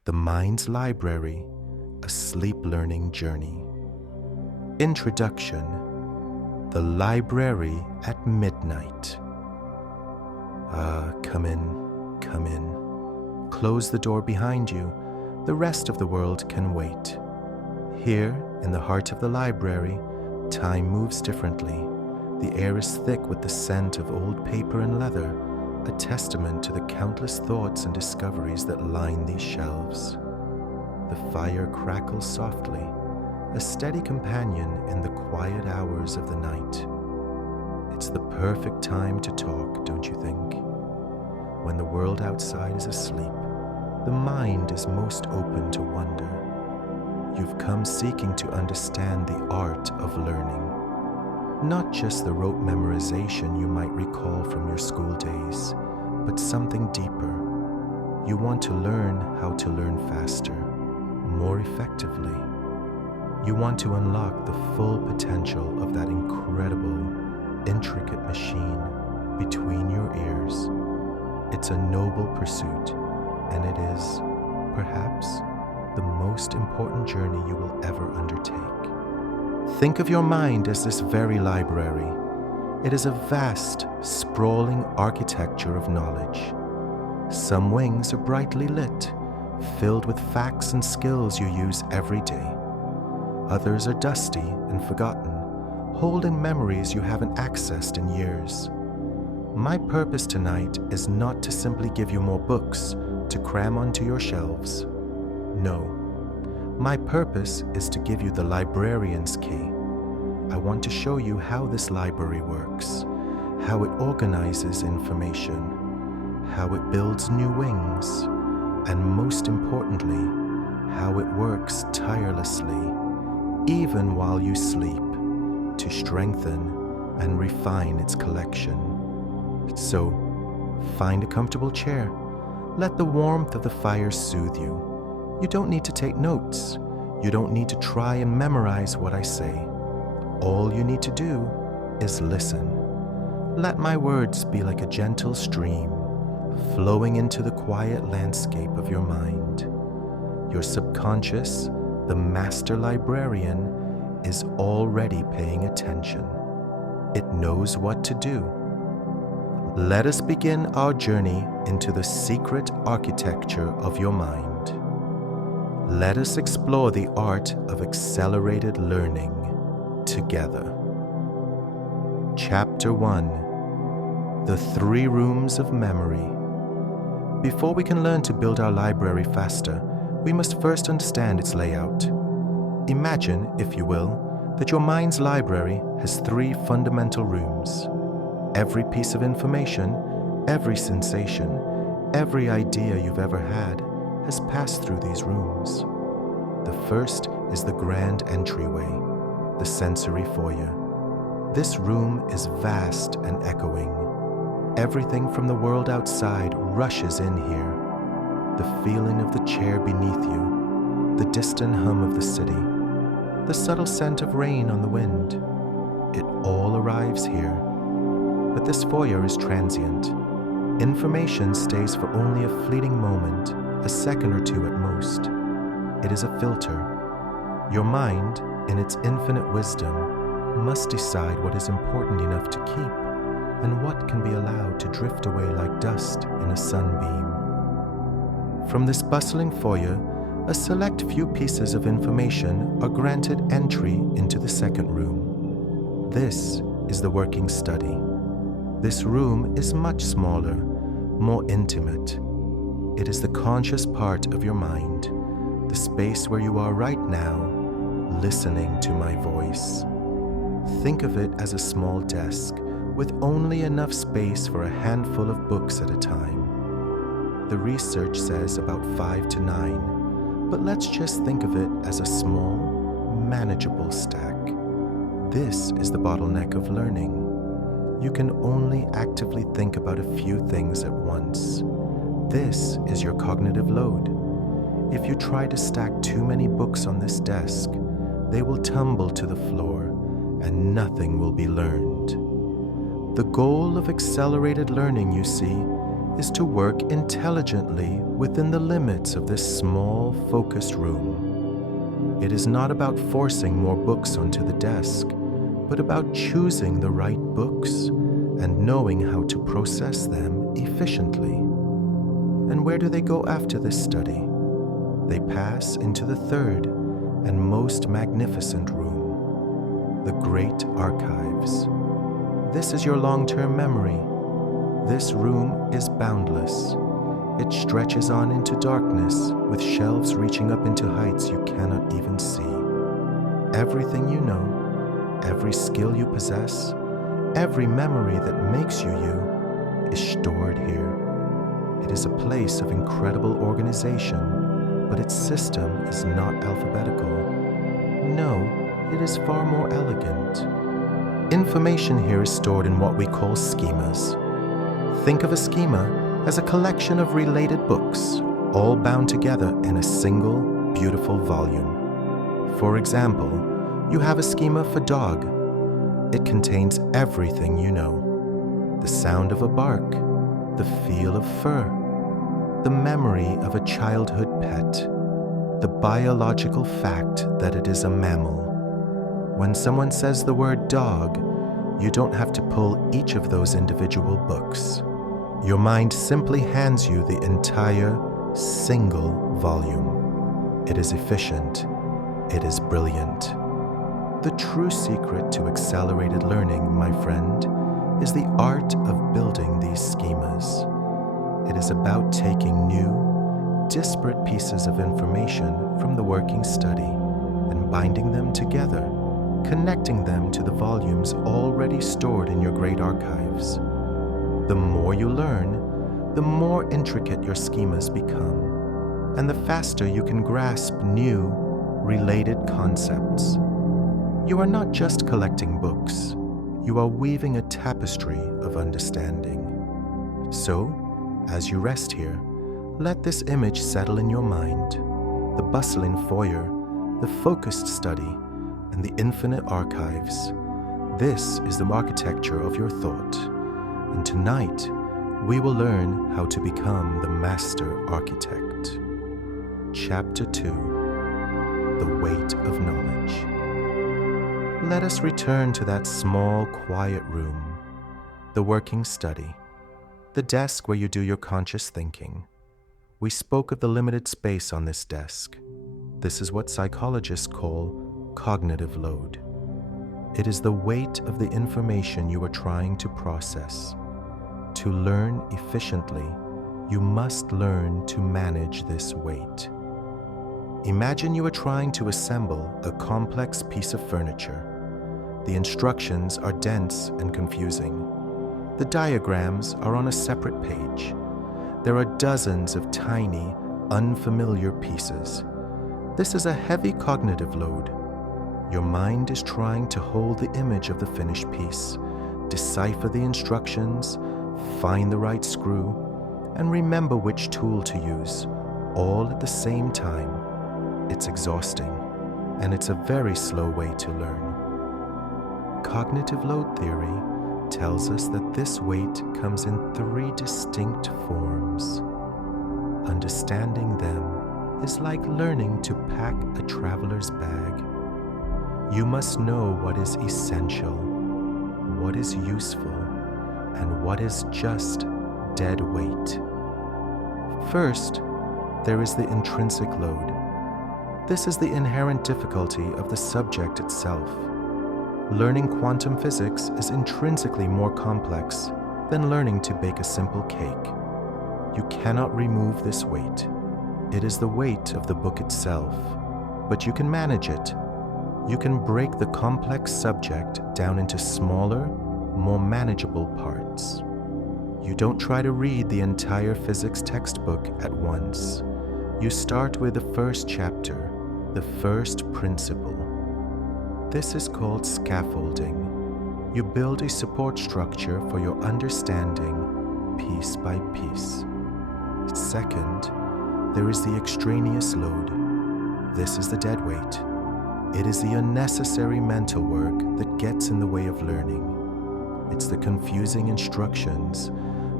The Mind's Library, a Sleep Learning Journey. Introduction: The Library at Midnight. Come in, come in. Close the door behind you. The rest of the world can wait. Here, in the heart of the library, time moves differently. The air is thick with the scent of old paper and leather, a testament to the countless thoughts and discoveries that line these shelves. The fire crackles softly, a steady companion in the quiet hours of the night. It's the perfect time to talk, don't you think? When the world outside is asleep, the mind is most open to wonder. You've come seeking to understand the art of learning, not just the rote memorization you might recall from your school days, but something deeper. You want to learn how to learn faster, more effectively. You want to unlock the full potential of that incredible, intricate machine between your ears. It's a noble pursuit, and it is, perhaps, the most important journey you will ever undertake. Think of your mind as this very library. It is a vast, sprawling architecture of knowledge. Some wings are brightly lit, filled with facts and skills you use every day. Others are dusty and forgotten, holding memories you haven't accessed in years. My purpose tonight is not to simply give you more books to cram onto your shelves. No. My purpose is to give you the librarian's key. I want to show you how this library works, how it organizes information, how it builds new wings, and most importantly, how it works tirelessly, even while you sleep, to strengthen and refine its collection. So, find a comfortable chair. Let the warmth of the fire soothe you. You don't need to take notes. You don't need to try and memorize what I say. All you need to do is listen. Let my words be like a gentle stream, flowing into the quiet landscape of your mind. Your subconscious, the master librarian, is already paying attention. It knows what to do. Let us begin our journey into the secret architecture of your mind. Let us explore the art of accelerated learning together. Chapter 1: The 3 Rooms of Memory. Before we can learn to build our library faster, we must first understand its layout. Imagine, if you will, that your mind's library has 3 fundamental rooms. Every piece of information, every sensation, every idea you've ever had has passed through these rooms. The first is the grand entryway, the sensory foyer. This room is vast and echoing. Everything from the world outside rushes in here. The feeling of the chair beneath you, the distant hum of the city, the subtle scent of rain on the wind. It all arrives here. But this foyer is transient. Information stays for only a fleeting moment, a second or 2 at most. It is a filter. Your mind, in its infinite wisdom, must decide what is important enough to keep and what can be allowed to drift away like dust in a sunbeam. From this bustling foyer, a select few pieces of information are granted entry into the second room. This is the working study. This room is much smaller, more intimate. It is the conscious part of your mind, the space where you are right now, listening to my voice. Think of it as a small desk with only enough space for a handful of books at a time. The research says about 5 to 9, but let's just think of it as a small, manageable stack. This is the bottleneck of learning. You can only actively think about a few things at once. This is your cognitive load. If you try to stack too many books on this desk, they will tumble to the floor and nothing will be learned. The goal of accelerated learning, you see, is to work intelligently within the limits of this small, focused room. It is not about forcing more books onto the desk, but about choosing the right books and knowing how to process them efficiently. And where do they go after this study? They pass into the third and most magnificent room, the Great Archives. This is your long-term memory. This room is boundless. It stretches on into darkness with shelves reaching up into heights you cannot even see. Everything you know, every skill you possess, every memory that makes you you is stored here. It is a place of incredible organization, but its system is not alphabetical. No, it is far more elegant. Information here is stored in what we call schemas. Think of a schema as a collection of related books, all bound together in a single, beautiful volume. For example, you have a schema for dog. It contains everything you know. The sound of a bark, the feel of fur, the memory of a childhood pet, the biological fact that it is a mammal. When someone says the word dog, you don't have to pull each of those individual books. Your mind simply hands you the entire, single volume. It is efficient. It is brilliant. The true secret to accelerated learning, my friend, is the art of building these schemas. It is about taking new, disparate pieces of information from the working study and binding them together, connecting them to the volumes already stored in your great archives. The more you learn, the more intricate your schemas become, and the faster you can grasp new, related concepts. You are not just collecting books, you are weaving a tapestry of understanding. So, as you rest here, let this image settle in your mind, the bustling foyer, the focused study, and the infinite archives. This is the architecture of your thought, and tonight we will learn how to become the master architect. Chapter 2: The Weight of Knowledge. Let us return to that small, quiet room, the working study, the desk where you do your conscious thinking. We spoke of the limited space on this desk. This is what psychologists call cognitive load. It is the weight of the information you are trying to process. To learn efficiently, you must learn to manage this weight. Imagine you are trying to assemble a complex piece of furniture. The instructions are dense and confusing. The diagrams are on a separate page. There are dozens of tiny, unfamiliar pieces. This is a heavy cognitive load. Your mind is trying to hold the image of the finished piece, decipher the instructions, find the right screw, and remember which tool to use, all at the same time. It's exhausting, and it's a very slow way to learn. Cognitive load theory tells us that this weight comes in 3 distinct forms. Understanding them is like learning to pack a traveler's bag. You must know what is essential, what is useful, and what is just dead weight. First, there is the intrinsic load. This is the inherent difficulty of the subject itself. Learning quantum physics is intrinsically more complex than learning to bake a simple cake. You cannot remove this weight. It is the weight of the book itself, but you can manage it. You can break the complex subject down into smaller, more manageable parts. You don't try to read the entire physics textbook at once. You start with the first chapter, the first principle. This is called scaffolding. You build a support structure for your understanding piece by piece. Second, there is the extraneous load. This is the dead weight. It is the unnecessary mental work that gets in the way of learning. It's the confusing instructions,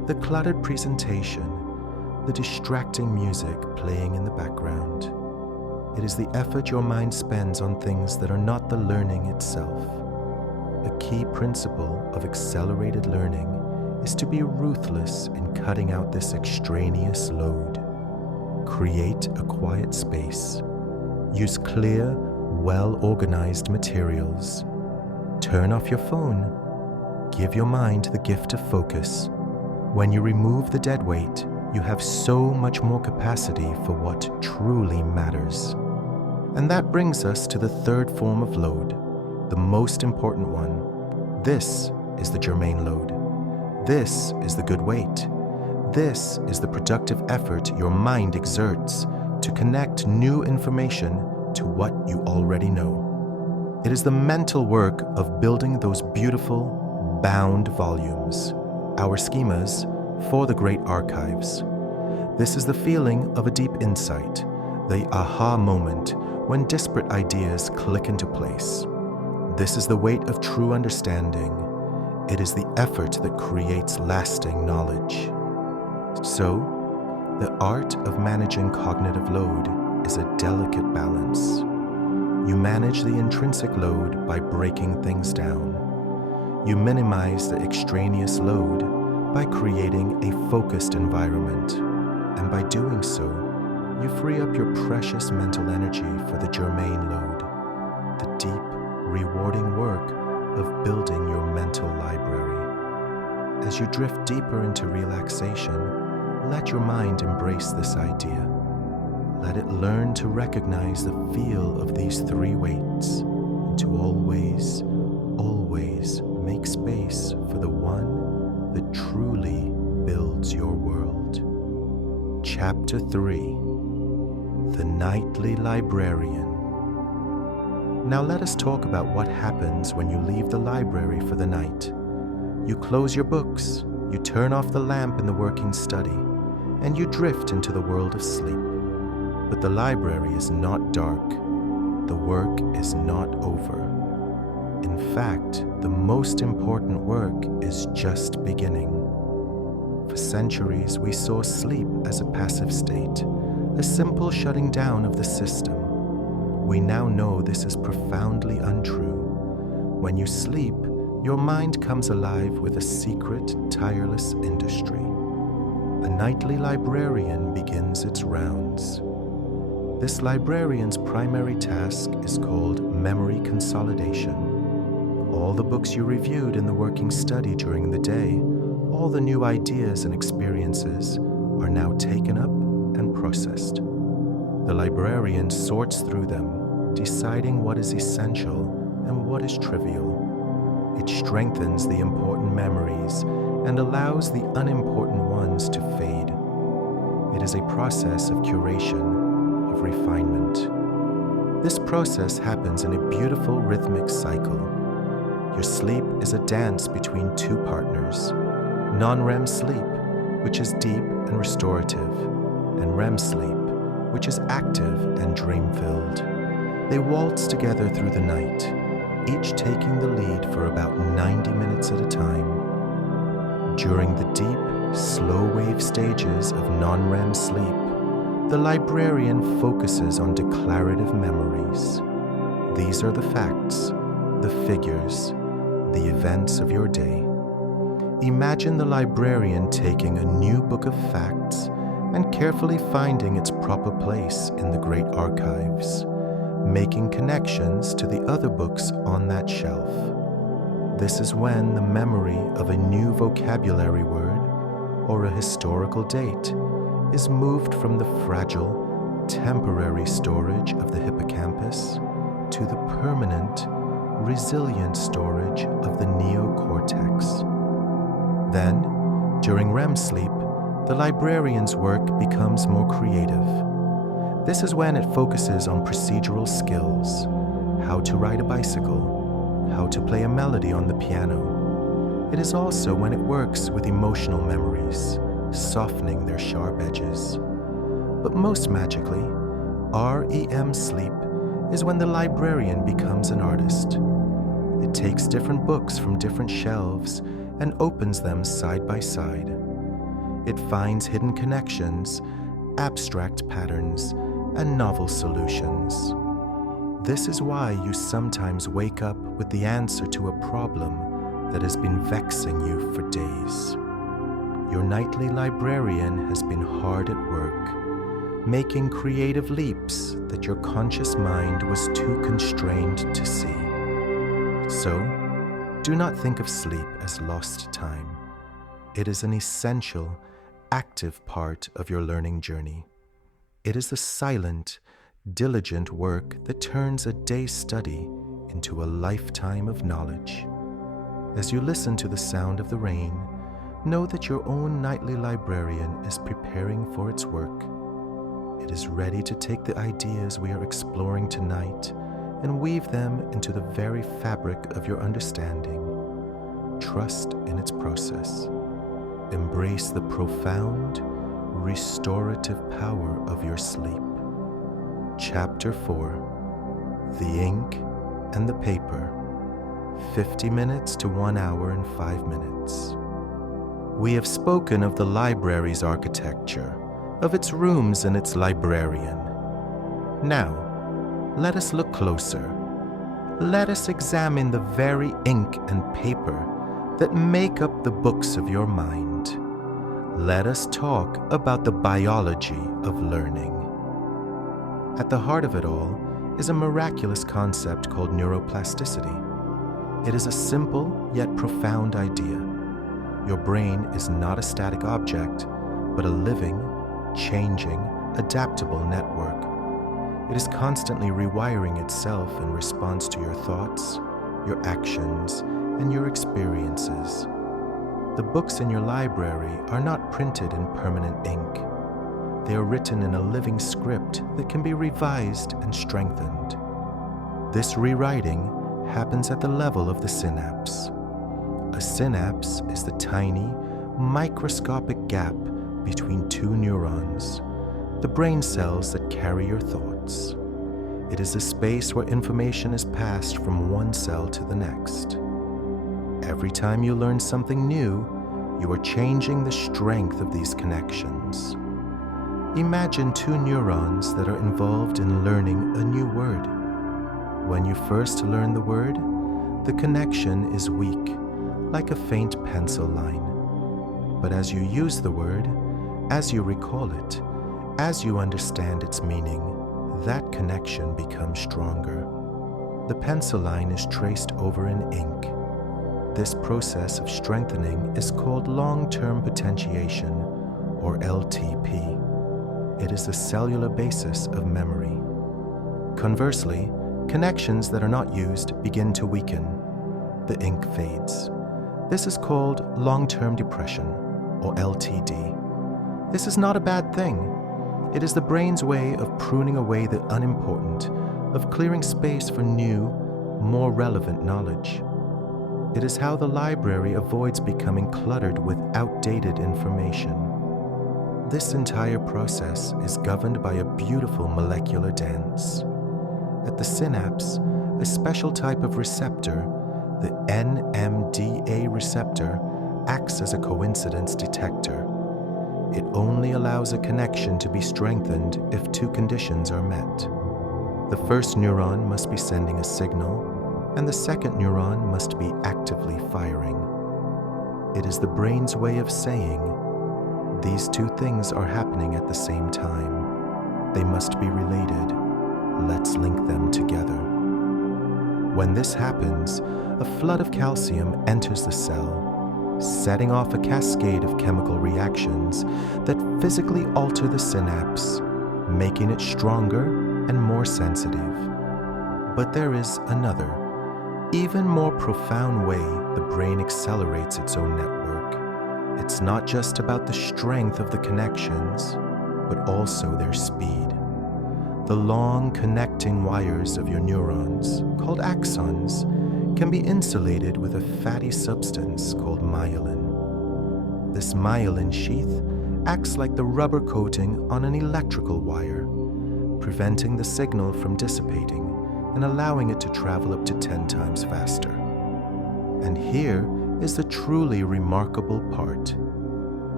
The cluttered presentation, the distracting music playing in the background. It is the effort your mind spends on things that are not the learning itself. A key principle of accelerated learning is to be ruthless in cutting out this extraneous load. Create a quiet space. Use clear, well-organized materials. Turn off your phone. Give your mind the gift of focus. When you remove the dead weight, you have so much more capacity for what truly matters. And that brings us to the third form of load, the most important one. This is the germane load. This is the good weight. This is the productive effort your mind exerts to connect new information to what you already know. It is the mental work of building those beautiful, bound volumes, our schemas, for the great archives. This is the feeling of a deep insight, the aha moment when disparate ideas click into place. This is the weight of true understanding. It is the effort that creates lasting knowledge. So, the art of managing cognitive load is a delicate balance. You manage the intrinsic load by breaking things down. You minimize the extraneous load by creating a focused environment, and by doing so, you free up your precious mental energy for the germane load, the deep, rewarding work of building your mental library. As you drift deeper into relaxation, let your mind embrace this idea. Let it learn to recognize the feel of these three weights, and to always, always make space for the one that truly builds your world. Chapter 3: The Nightly Librarian. Now let us talk about what happens when you leave the library for the night. You close your books, you turn off the lamp in the working study, and you drift into the world of sleep. But the library is not dark. The work is not over. In fact, the most important work is just beginning. For centuries, we saw sleep as a passive state, a simple shutting down of the system. We now know this is profoundly untrue. When you sleep, your mind comes alive with a secret, tireless industry. A nightly librarian begins its rounds. This librarian's primary task is called memory consolidation. All the books you reviewed in the working study during the day, all the new ideas and experiences are now taken up and processed. The librarian sorts through them, deciding what is essential and what is trivial. It strengthens the important memories and allows the unimportant ones to fade. It is a process of curation, of refinement. This process happens in a beautiful rhythmic cycle. Your sleep is a dance between two partners: non-REM sleep, which is deep and restorative, and REM sleep, which is active and dream-filled. They waltz together through the night, each taking the lead for about 90 minutes at a time. During the deep, slow-wave stages of non-REM sleep, the librarian focuses on declarative memories. These are the facts, the figures, the events of your day. Imagine the librarian taking a new book of facts and carefully finding its proper place in the great archives, making connections to the other books on that shelf. This is when the memory of a new vocabulary word or a historical date is moved from the fragile, temporary storage of the hippocampus to the permanent, resilient storage of the neocortex. Then, during REM sleep, the librarian's work becomes more creative. This is when it focuses on procedural skills, how to ride a bicycle, how to play a melody on the piano. It is also when it works with emotional memories, softening their sharp edges. But most magically, REM sleep is when the librarian becomes an artist. It takes different books from different shelves and opens them side by side. It finds hidden connections, abstract patterns, and novel solutions. This is why you sometimes wake up with the answer to a problem that has been vexing you for days. Your nightly librarian has been hard at work, making creative leaps that your conscious mind was too constrained to see. So, do not think of sleep as lost time. It is an essential, active part of your learning journey. It is the silent, diligent work that turns a day's study into a lifetime of knowledge. As you listen to the sound of the rain, know that your own nightly librarian is preparing for its work. It is ready to take the ideas we are exploring tonight and weave them into the very fabric of your understanding. Trust in its process. Embrace the profound, restorative power of your sleep. Chapter 4: The Ink and the Paper. 50 minutes to 1 hour and 5 minutes. We have spoken of the library's architecture, of its rooms and its librarian. Now, let us look closer. Let us examine the very ink and paper that make up the books of your mind. Let us talk about the biology of learning. At the heart of it all is a miraculous concept called neuroplasticity. It is a simple yet profound idea. Your brain is not a static object, but a living, changing, adaptable network. It is constantly rewiring itself in response to your thoughts, your actions, and your experiences. The books in your library are not printed in permanent ink. They are written in a living script that can be revised and strengthened. This rewriting happens at the level of the synapse. A synapse is the tiny, microscopic gap between two neurons, the brain cells that carry your thoughts. It is the space where information is passed from one cell to the next. Every time you learn something new, you are changing the strength of these connections. Imagine two neurons that are involved in learning a new word. When you first learn the word, the connection is weak, like a faint pencil line. But as you use the word, as you recall it, as you understand its meaning, that connection becomes stronger. The pencil line is traced over in ink. This process of strengthening is called long-term potentiation, or LTP. It is the cellular basis of memory. Conversely, connections that are not used begin to weaken. The ink fades. This is called long-term depression, or LTD. This is not a bad thing. It is the brain's way of pruning away the unimportant, of clearing space for new, more relevant knowledge. It is how the library avoids becoming cluttered with outdated information. This entire process is governed by a beautiful molecular dance. At the synapse, a special type of receptor, the NMDA receptor, acts as a coincidence detector. It only allows a connection to be strengthened if two conditions are met. The first neuron must be sending a signal, and the second neuron must be actively firing. It is the brain's way of saying, these two things are happening at the same time. They must be related. Let's link them together. When this happens, a flood of calcium enters the cell, setting off a cascade of chemical reactions that physically alter the synapse, making it stronger and more sensitive. But there is another, even more profound way the brain accelerates its own network. It's not just about the strength of the connections, but also their speed. The long connecting wires of your neurons, called axons, can be insulated with a fatty substance called myelin. This myelin sheath acts like the rubber coating on an electrical wire, preventing the signal from dissipating and allowing it to travel up to 10 times faster. And here is the truly remarkable part.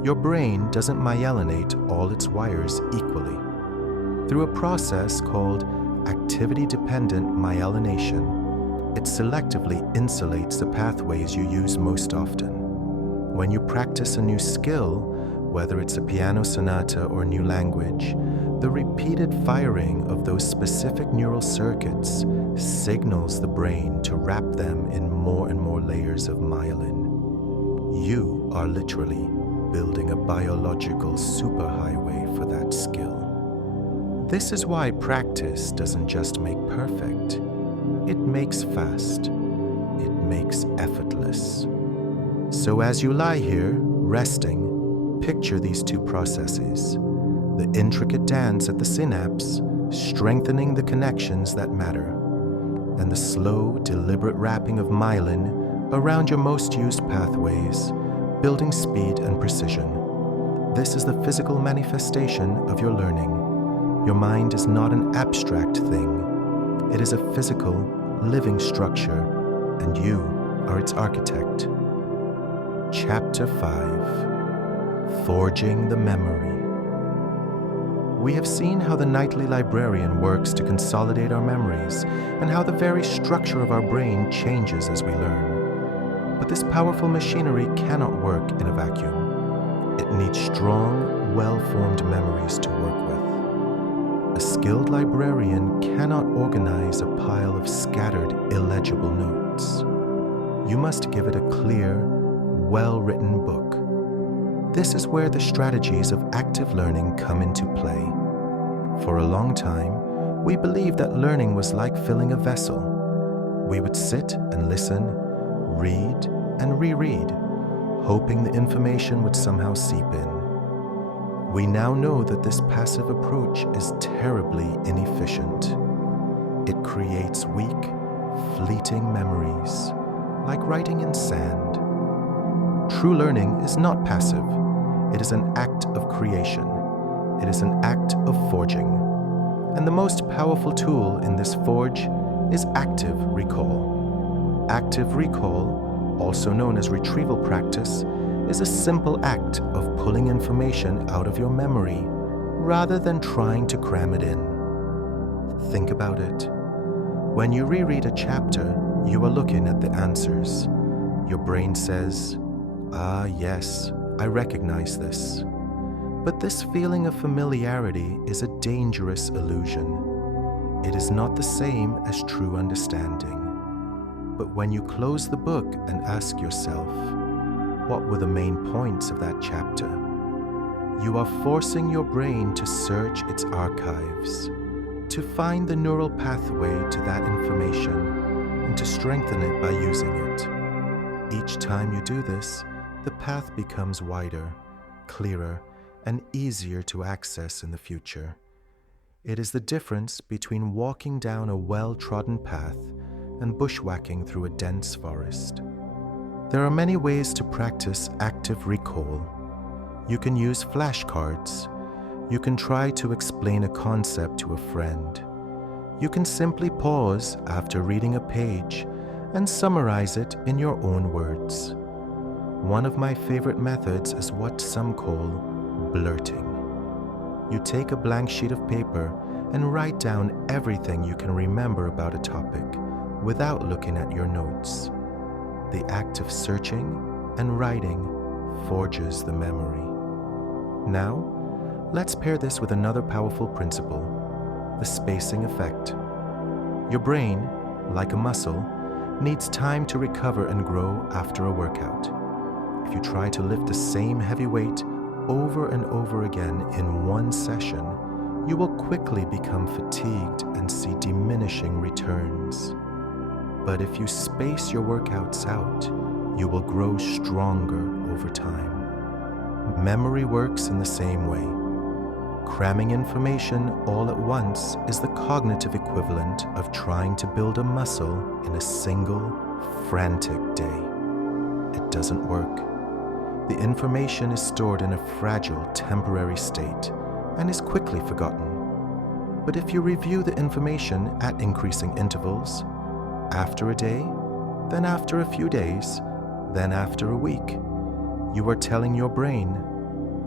Your brain doesn't myelinate all its wires equally. Through a process called activity-dependent myelination, it selectively insulates the pathways you use most often. When you practice a new skill, whether it's a piano sonata or a new language, the repeated firing of those specific neural circuits signals the brain to wrap them in more and more layers of myelin. You are literally building a biological superhighway for that skill. This is why practice doesn't just make perfect. It makes fast. It makes effortless. So as you lie here, resting, picture these two processes: the intricate dance at the synapse, strengthening the connections that matter, and the slow, deliberate wrapping of myelin around your most used pathways, building speed and precision. This is the physical manifestation of your learning. Your mind is not an abstract thing. It is a physical, living structure, and you are its architect. Chapter 5: Forging the Memory. We have seen how the nightly librarian works to consolidate our memories and how the very structure of our brain changes as we learn. But this powerful machinery cannot work in a vacuum. It needs strong, well-formed memories to work with. A skilled librarian cannot organize a pile of scattered, illegible notes. You must give it a clear, well-written book. This is where the strategies of active learning come into play. For a long time, we believed that learning was like filling a vessel. We would sit and listen, read and reread, hoping the information would somehow seep in. We now know that this passive approach is terribly inefficient. It creates weak, fleeting memories, like writing in sand. True learning is not passive. It is an act of creation. It is an act of forging. And the most powerful tool in this forge is active recall. Active recall, also known as retrieval practice, is a simple act of pulling information out of your memory rather than trying to cram it in. Think about it. When you reread a chapter, you are looking at the answers. Your brain says, "Ah, yes, I recognize this." But this feeling of familiarity is a dangerous illusion. It is not the same as true understanding. But when you close the book and ask yourself, what were the main points of that chapter? You are forcing your brain to search its archives, to find the neural pathway to that information, and to strengthen it by using it. Each time you do this, the path becomes wider, clearer, and easier to access in the future. It is the difference between walking down a well-trodden path and bushwhacking through a dense forest. There are many ways to practice active recall. You can use flashcards. You can try to explain a concept to a friend. You can simply pause after reading a page and summarize it in your own words. One of my favorite methods is what some call blurting. You take a blank sheet of paper and write down everything you can remember about a topic without looking at your notes. The act of searching and writing forges the memory. Now, let's pair this with another powerful principle, the spacing effect. Your brain, like a muscle, needs time to recover and grow after a workout. If you try to lift the same heavy weight over and over again in one session, you will quickly become fatigued and see diminishing returns. But if you space your workouts out, you will grow stronger over time. Memory works in the same way. Cramming information all at once is the cognitive equivalent of trying to build a muscle in a single, frantic day. It doesn't work. The information is stored in a fragile, temporary state and is quickly forgotten. But if you review the information at increasing intervals, after a day, then after a few days, then after a week, you are telling your brain,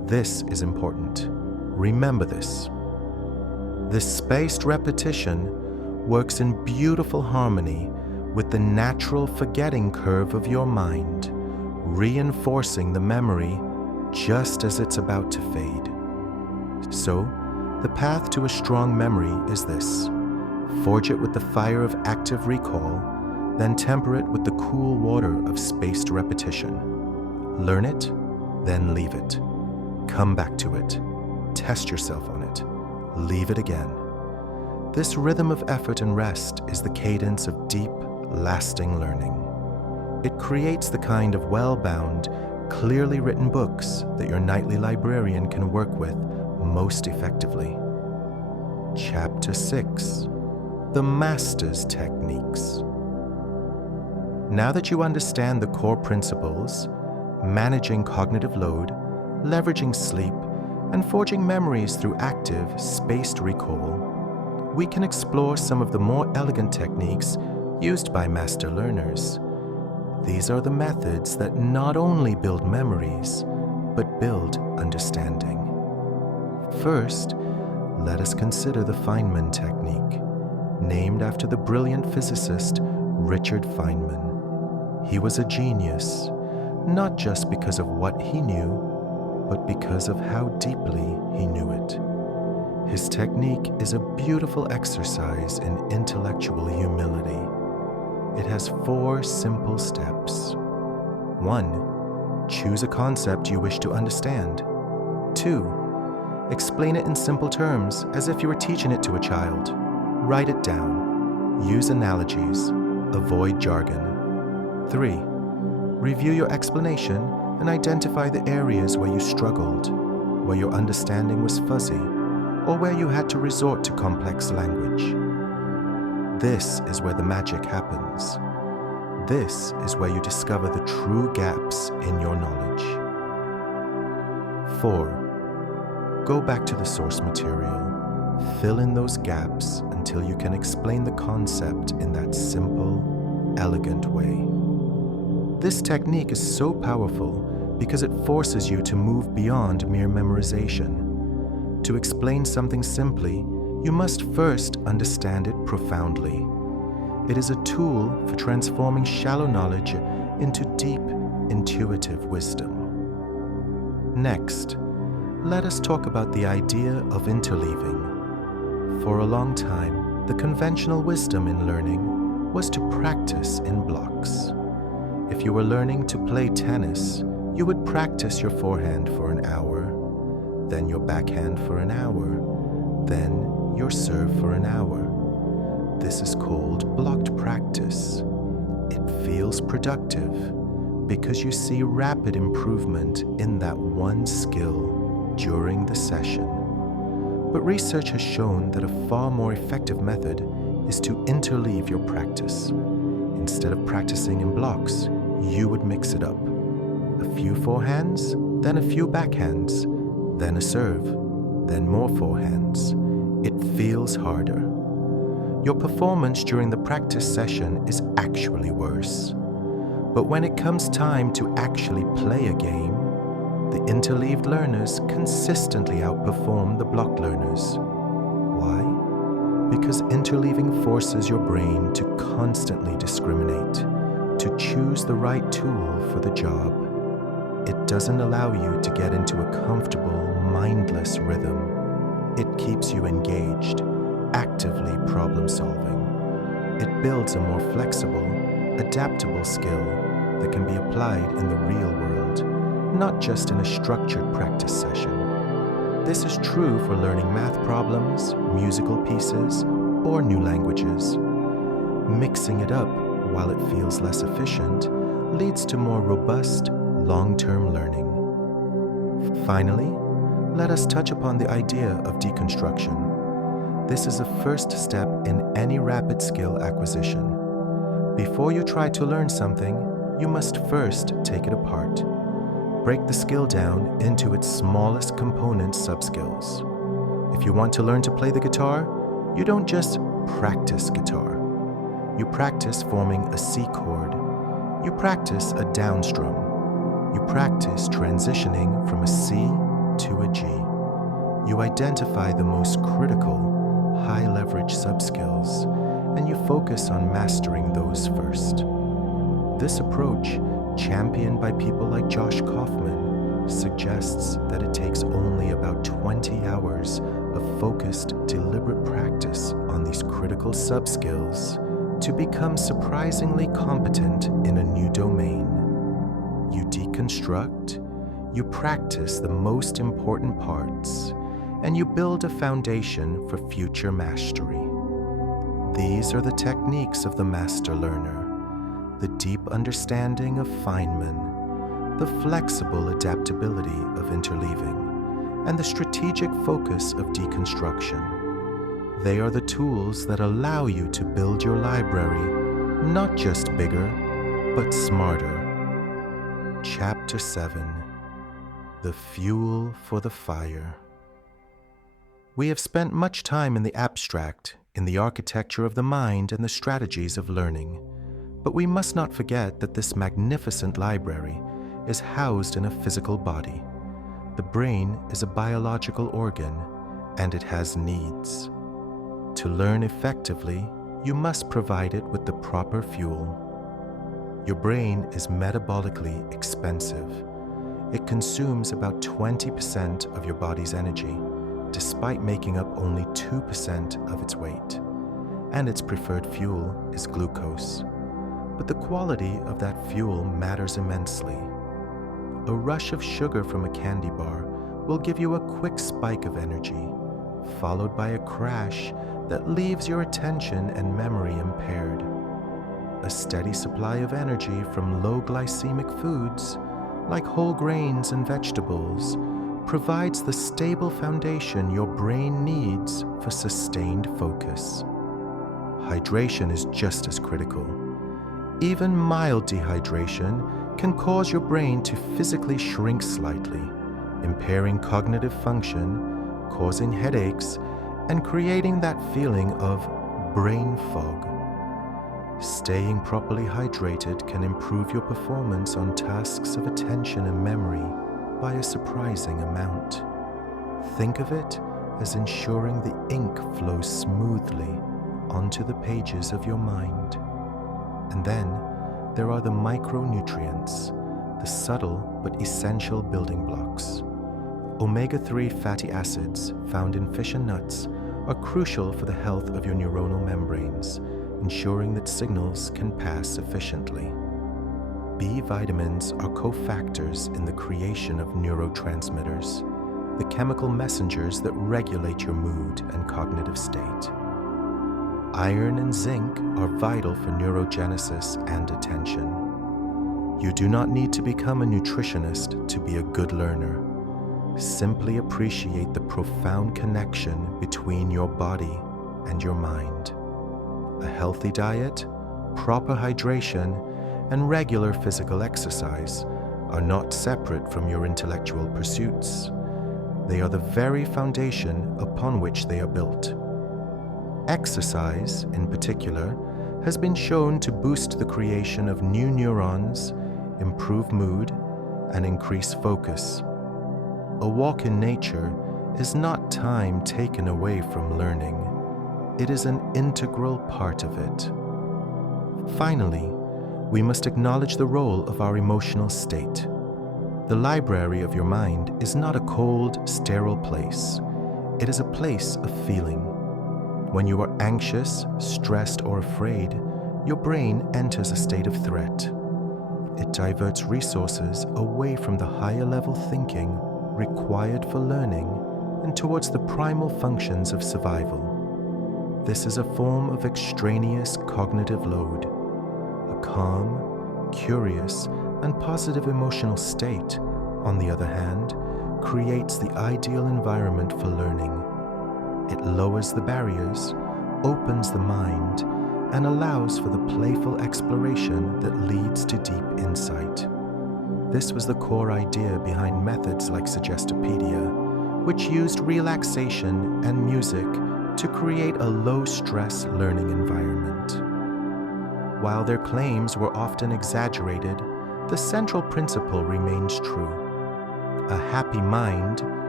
This is important. Remember this. This spaced repetition works in beautiful harmony with the natural forgetting curve of your mind, reinforcing the memory just as it's about to fade. So, the path to a strong memory is this. Forge it with the fire of active recall, then temper it with the cool water of spaced repetition. Learn it, then leave it. Come back to it. Test yourself on it. Leave it again. This rhythm of effort and rest is the cadence of deep, lasting learning. It creates the kind of well-bound, clearly written books that your nightly librarian can work with most effectively. Chapter 6: The Master's Techniques. Now that you understand the core principles, managing cognitive load, leveraging sleep, and forging memories through active, spaced recall, we can explore some of the more elegant techniques used by master learners. These are the methods that not only build memories, but build understanding. First, let us consider the Feynman technique, named after the brilliant physicist Richard Feynman. He was a genius, not just because of what he knew, but because of how deeply he knew it. His technique is a beautiful exercise in intellectual humility. It has 4 simple steps. 1. Choose a concept you wish to understand. 2. Explain it in simple terms as if you were teaching it to a child. Write it down. Use analogies. Avoid jargon. 3. Review your explanation and identify the areas where you struggled, where your understanding was fuzzy, or where you had to resort to complex language. This is where the magic happens. This is where you discover the true gaps in your knowledge. 4. Go back to the source material. Fill in those gaps until you can explain the concept in that simple, elegant way. This technique is so powerful because it forces you to move beyond mere memorization. To explain something simply, you must first understand it profoundly. It is a tool for transforming shallow knowledge into deep, intuitive wisdom. Next, let us talk about the idea of interleaving. For a long time, the conventional wisdom in learning was to practice in blocks. If you were learning to play tennis, you would practice your forehand for an hour, then your backhand for an hour, then your serve for an hour. This is called blocked practice. It feels productive because you see rapid improvement in that one skill during the session. But research has shown that a far more effective method is to interleave your practice. Instead of practicing in blocks, you would mix it up. A few forehands, then a few backhands, then a serve, then more forehands. It feels harder. Your performance during the practice session is actually worse. But when it comes time to actually play a game, the interleaved learners consistently outperform the blocked learners. Why? Because interleaving forces your brain to constantly discriminate, to choose the right tool for the job. It doesn't allow you to get into a comfortable, mindless rhythm. It keeps you engaged, actively problem-solving. It builds a more flexible, adaptable skill that can be applied in the real world, not just in a structured practice session. This is true for learning math problems, musical pieces, or new languages. Mixing it up while it feels less efficient leads to more robust, long-term learning. Finally, let us touch upon the idea of deconstruction. This is a first step in any rapid skill acquisition. Before you try to learn something, you must first take it apart. Break the skill down into its smallest component subskills. If you want to learn to play the guitar, you don't just practice guitar. You practice forming a C chord. You practice a down strum. You practice transitioning from a C to a G. You identify the most critical, high-leverage subskills, and you focus on mastering those first. This approach, championed by people like Josh Kaufman, suggests that it takes only about 20 hours of focused, deliberate practice on these critical subskills to become surprisingly competent in a new domain. You deconstruct, you practice the most important parts, and you build a foundation for future mastery. These are the techniques of the master learner: the deep understanding of Feynman, the flexible adaptability of interleaving, and the strategic focus of deconstruction. They are the tools that allow you to build your library not just bigger, but smarter. Chapter 7: The Fuel for the Fire. We have spent much time in the abstract, in the architecture of the mind and the strategies of learning. But we must not forget that this magnificent library is housed in a physical body. The brain is a biological organ, and it has needs. To learn effectively, you must provide it with the proper fuel. Your brain is metabolically expensive. It consumes about 20% of your body's energy, despite making up only 2% of its weight. And its preferred fuel is glucose. But the quality of that fuel matters immensely. A rush of sugar from a candy bar will give you a quick spike of energy, followed by a crash that leaves your attention and memory impaired. A steady supply of energy from low glycemic foods, like whole grains and vegetables, provides the stable foundation your brain needs for sustained focus. Hydration is just as critical. Even mild dehydration can cause your brain to physically shrink slightly, impairing cognitive function, causing headaches, and creating that feeling of brain fog. Staying properly hydrated can improve your performance on tasks of attention and memory by a surprising amount. Think of it as ensuring the ink flows smoothly onto the pages of your mind. And then there are the micronutrients, the subtle but essential building blocks. Omega-3 fatty acids found in fish and nuts are crucial for the health of your neuronal membranes, ensuring that signals can pass efficiently. B vitamins are cofactors in the creation of neurotransmitters, the chemical messengers that regulate your mood and cognitive state. Iron and zinc are vital for neurogenesis and attention. You do not need to become a nutritionist to be a good learner. Simply appreciate the profound connection between your body and your mind. A healthy diet, proper hydration, and regular physical exercise are not separate from your intellectual pursuits. They are the very foundation upon which they are built. Exercise, in particular, has been shown to boost the creation of new neurons, improve mood, and increase focus. A walk in nature is not time taken away from learning. It is an integral part of it. Finally, we must acknowledge the role of our emotional state. The library of your mind is not a cold, sterile place. It is a place of feeling. When you are anxious, stressed, or afraid, your brain enters a state of threat. It diverts resources away from the higher level thinking required for learning and towards the primal functions of survival. This is a form of extraneous cognitive load. A calm, curious, and positive emotional state, on the other hand, creates the ideal environment for learning. It lowers the barriers, opens the mind, and allows for the playful exploration that leads to deep insight. This was the core idea behind methods like Suggestopedia, which used relaxation and music to create a low-stress learning environment. While their claims were often exaggerated, the central principle remains true. A happy mind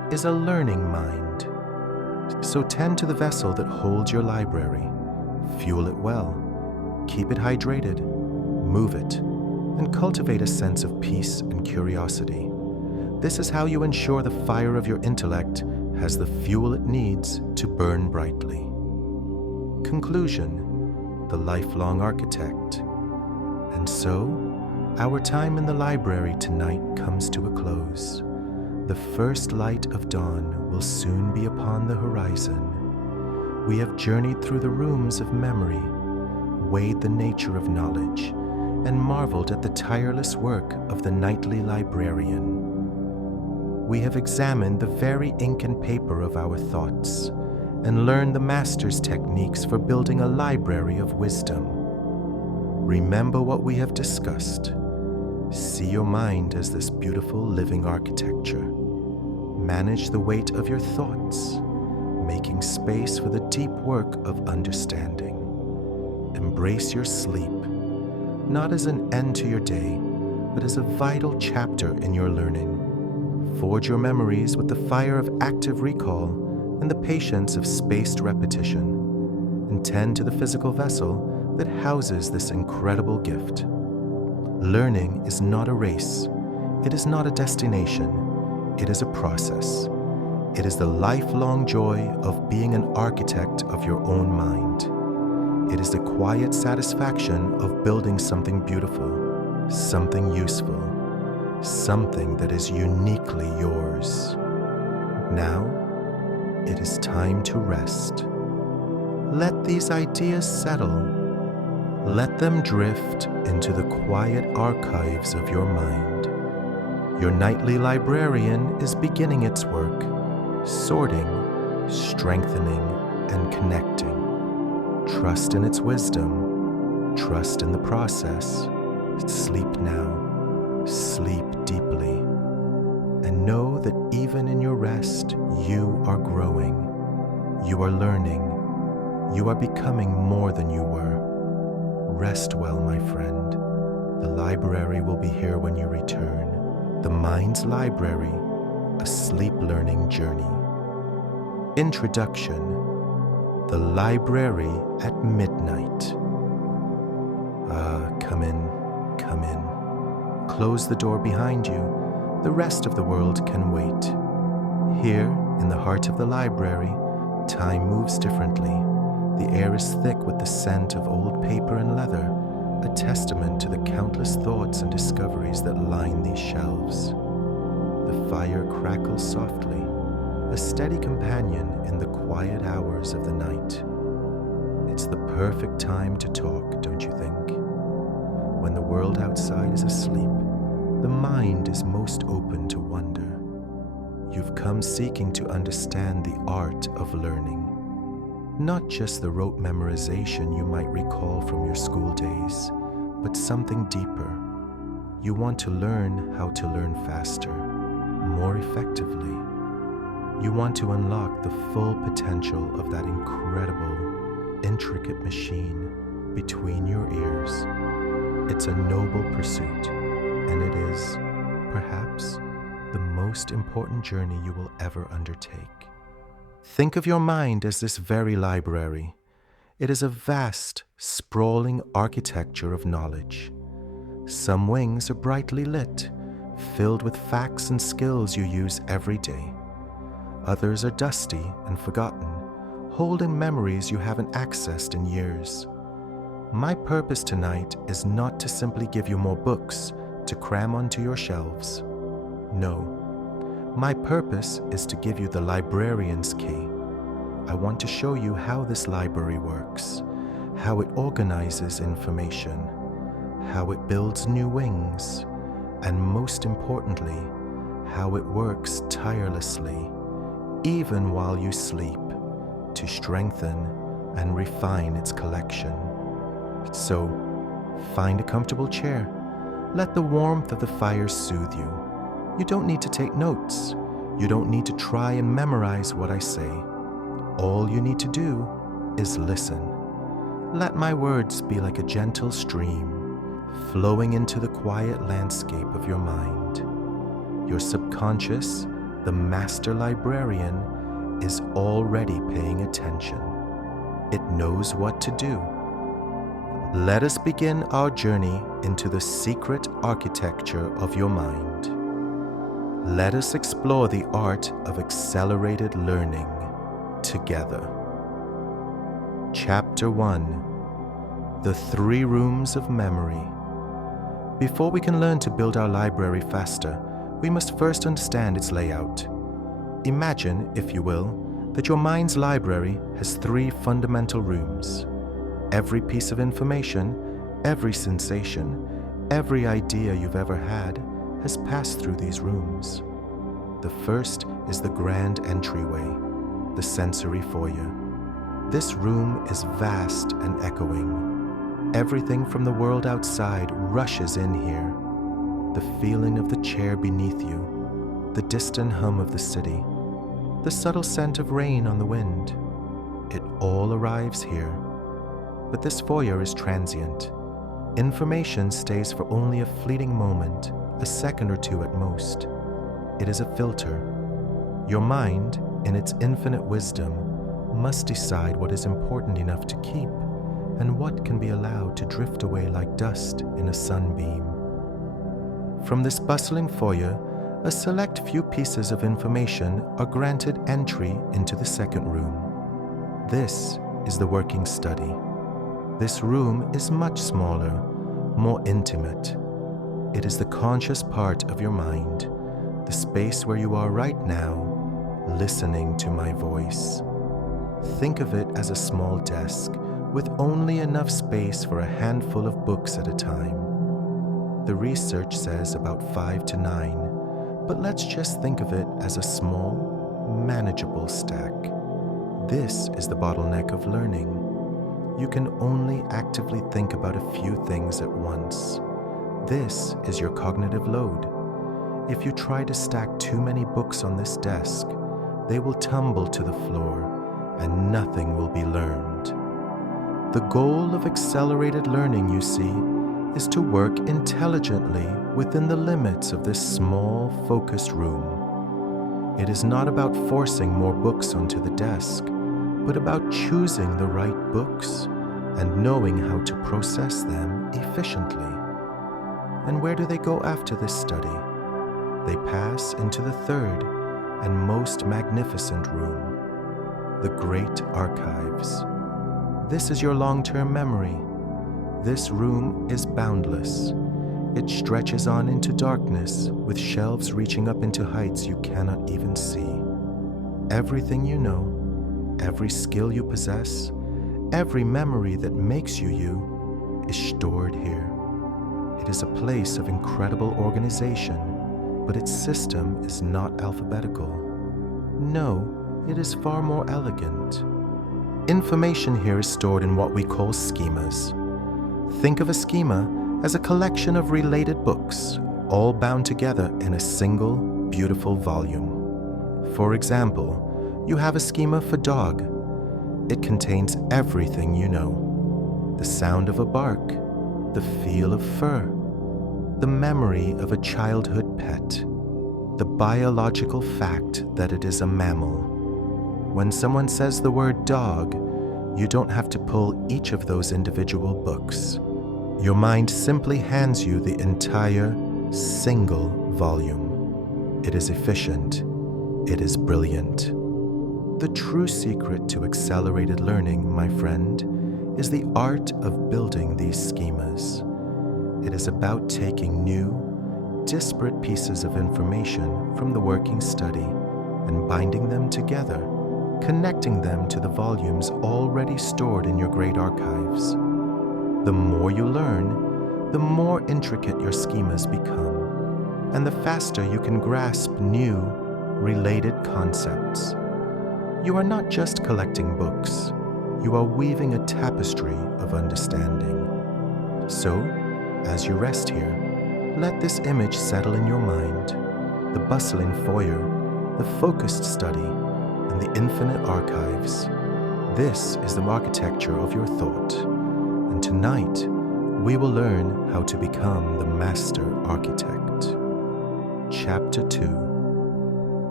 is a learning mind. So tend to the vessel that holds your library. Fuel it well. Keep it hydrated. Move it. And cultivate a sense of peace and curiosity. This is how you ensure the fire of your intellect has the fuel it needs to burn brightly. Conclusion: the lifelong architect. And so, our time in the library tonight comes to a close. The first light of dawn will soon be upon the horizon. We have journeyed through the rooms of memory, weighed the nature of knowledge, and marveled at the tireless work of the nightly librarian. We have examined the very ink and paper of our thoughts and learned the master's techniques for building a library of wisdom. Remember what we have discussed. See your mind as this beautiful living architecture. Manage the weight of your thoughts, making space for the deep work of understanding. Embrace your sleep, not as an end to your day, but as a vital chapter in your learning. Forge your memories with the fire of active recall and the patience of spaced repetition, and tend to the physical vessel that houses this incredible gift. Learning is not a race. It is not a destination. It is a process. It is the lifelong joy of being an architect of your own mind. It is the quiet satisfaction of building something beautiful, something useful, something that is uniquely yours. Now, it is time to rest. Let these ideas settle. Let them drift into the quiet archives of your mind. Your nightly librarian is beginning its work, sorting, strengthening, and connecting. Trust in its wisdom. Trust in the process. Sleep now. Sleep deeply. And know that even in your rest, you are growing. You are learning. You are becoming more than you were. Rest well, my friend. The library will be here when you return. The mind's library, a sleep learning journey. Introduction: the library at midnight. Come in, come in. Close the door behind you. The rest of the world can wait. Here, in the heart of the library, time moves differently. The air is thick with the scent of old paper and leather, a testament to the countless thoughts and discoveries that line these shelves. The fire crackles softly, a steady companion in the quiet hours of the night. It's the perfect time to talk, don't you think? When the world outside is asleep, the mind is most open to wonder. You've come seeking to understand the art of learning. Not just the rote memorization you might recall from your school days, but something deeper. You want to learn how to learn faster, more effectively. You want to unlock the full potential of that incredible, intricate machine between your ears. It's a noble pursuit, and it is, perhaps, the most important journey you will ever undertake. Think of your mind as this very library. It is a vast, sprawling architecture of knowledge. Some wings are brightly lit, filled with facts and skills you use every day. Others are dusty and forgotten, holding memories you haven't accessed in years. My purpose tonight is not to simply give you more books to cram onto your shelves. No. My purpose is to give you the librarian's key. I want to show you how this library works, how it organizes information, how it builds new wings, and most importantly, how it works tirelessly, even while you sleep, to strengthen and refine its collection. So, find a comfortable chair. Let the warmth of the fire soothe you. You don't need to take notes. You don't need to try and memorize what I say. All you need to do is listen. Let my words be like a gentle stream, flowing into the quiet landscape of your mind. Your subconscious, the master librarian is already paying attention. It knows what to do. Let us begin our journey into the secret architecture of your mind. Let us explore the art of accelerated learning together. Chapter 1: The 3 Rooms of Memory. Before we can learn to build our library faster, we must first understand its layout. Imagine, if you will, that your mind's library has 3 fundamental rooms. Every piece of information, every sensation, every idea you've ever had has passed through these rooms. The first is the grand entryway, the sensory foyer. This room is vast and echoing. Everything from the world outside rushes in here. The feeling of the chair beneath you, the distant hum of the city, the subtle scent of rain on the wind. It all arrives here. But this foyer is transient. Information stays for only a fleeting moment, a second or 2 at most. It is a filter. Your mind, in its infinite wisdom, must decide what is important enough to keep and what can be allowed to drift away like dust in a sunbeam. From this bustling foyer, a select few pieces of information are granted entry into the second room. This is the working study. This room is much smaller, more intimate. It is the conscious part of your mind, the space where you are right now, listening to my voice. Think of it as a small desk with only enough space for a handful of books at a time. The research says about 5 to 9, but let's just think of it as a small, manageable stack. This is the bottleneck of learning. You can only actively think about a few things at once. This is your cognitive load. If you try to stack too many books on this desk, they will tumble to the floor and nothing will be learned. The goal of accelerated learning, you see, is to work intelligently within the limits of this small, focused room. It is not about forcing more books onto the desk, but about choosing the right books and knowing how to process them efficiently. And where do they go after this study? They pass into the third and most magnificent room, the Great Archives. This is your long-term memory. This room is boundless. It stretches on into darkness with shelves reaching up into heights you cannot even see. Everything you know, every skill you possess, every memory that makes you you, is stored here. It is a place of incredible organization, but its system is not alphabetical. No, it is far more elegant. Information here is stored in what we call schemas. Think of a schema as a collection of related books, all bound together in a single, beautiful volume. For example, you have a schema for dog. It contains everything you know: the sound of a bark, the feel of fur, the memory of a childhood pet, the biological fact that it is a mammal. When someone says the word dog, you don't have to pull each of those individual books. Your mind simply hands you the entire, single volume. It is efficient. It is brilliant. The true secret to accelerated learning, my friend, is the art of building these schemas. It is about taking new, disparate pieces of information from the working study and binding them together, connecting them to the volumes already stored in your great archives. The more you learn, the more intricate your schemas become, and the faster you can grasp new, related concepts. You are not just collecting books, you are weaving a tapestry of understanding. So, as you rest here, let this image settle in your mind: the bustling foyer, the focused study, and the infinite archives. This is the architecture of your thought, and tonight we will learn how to become the master architect. Chapter 2: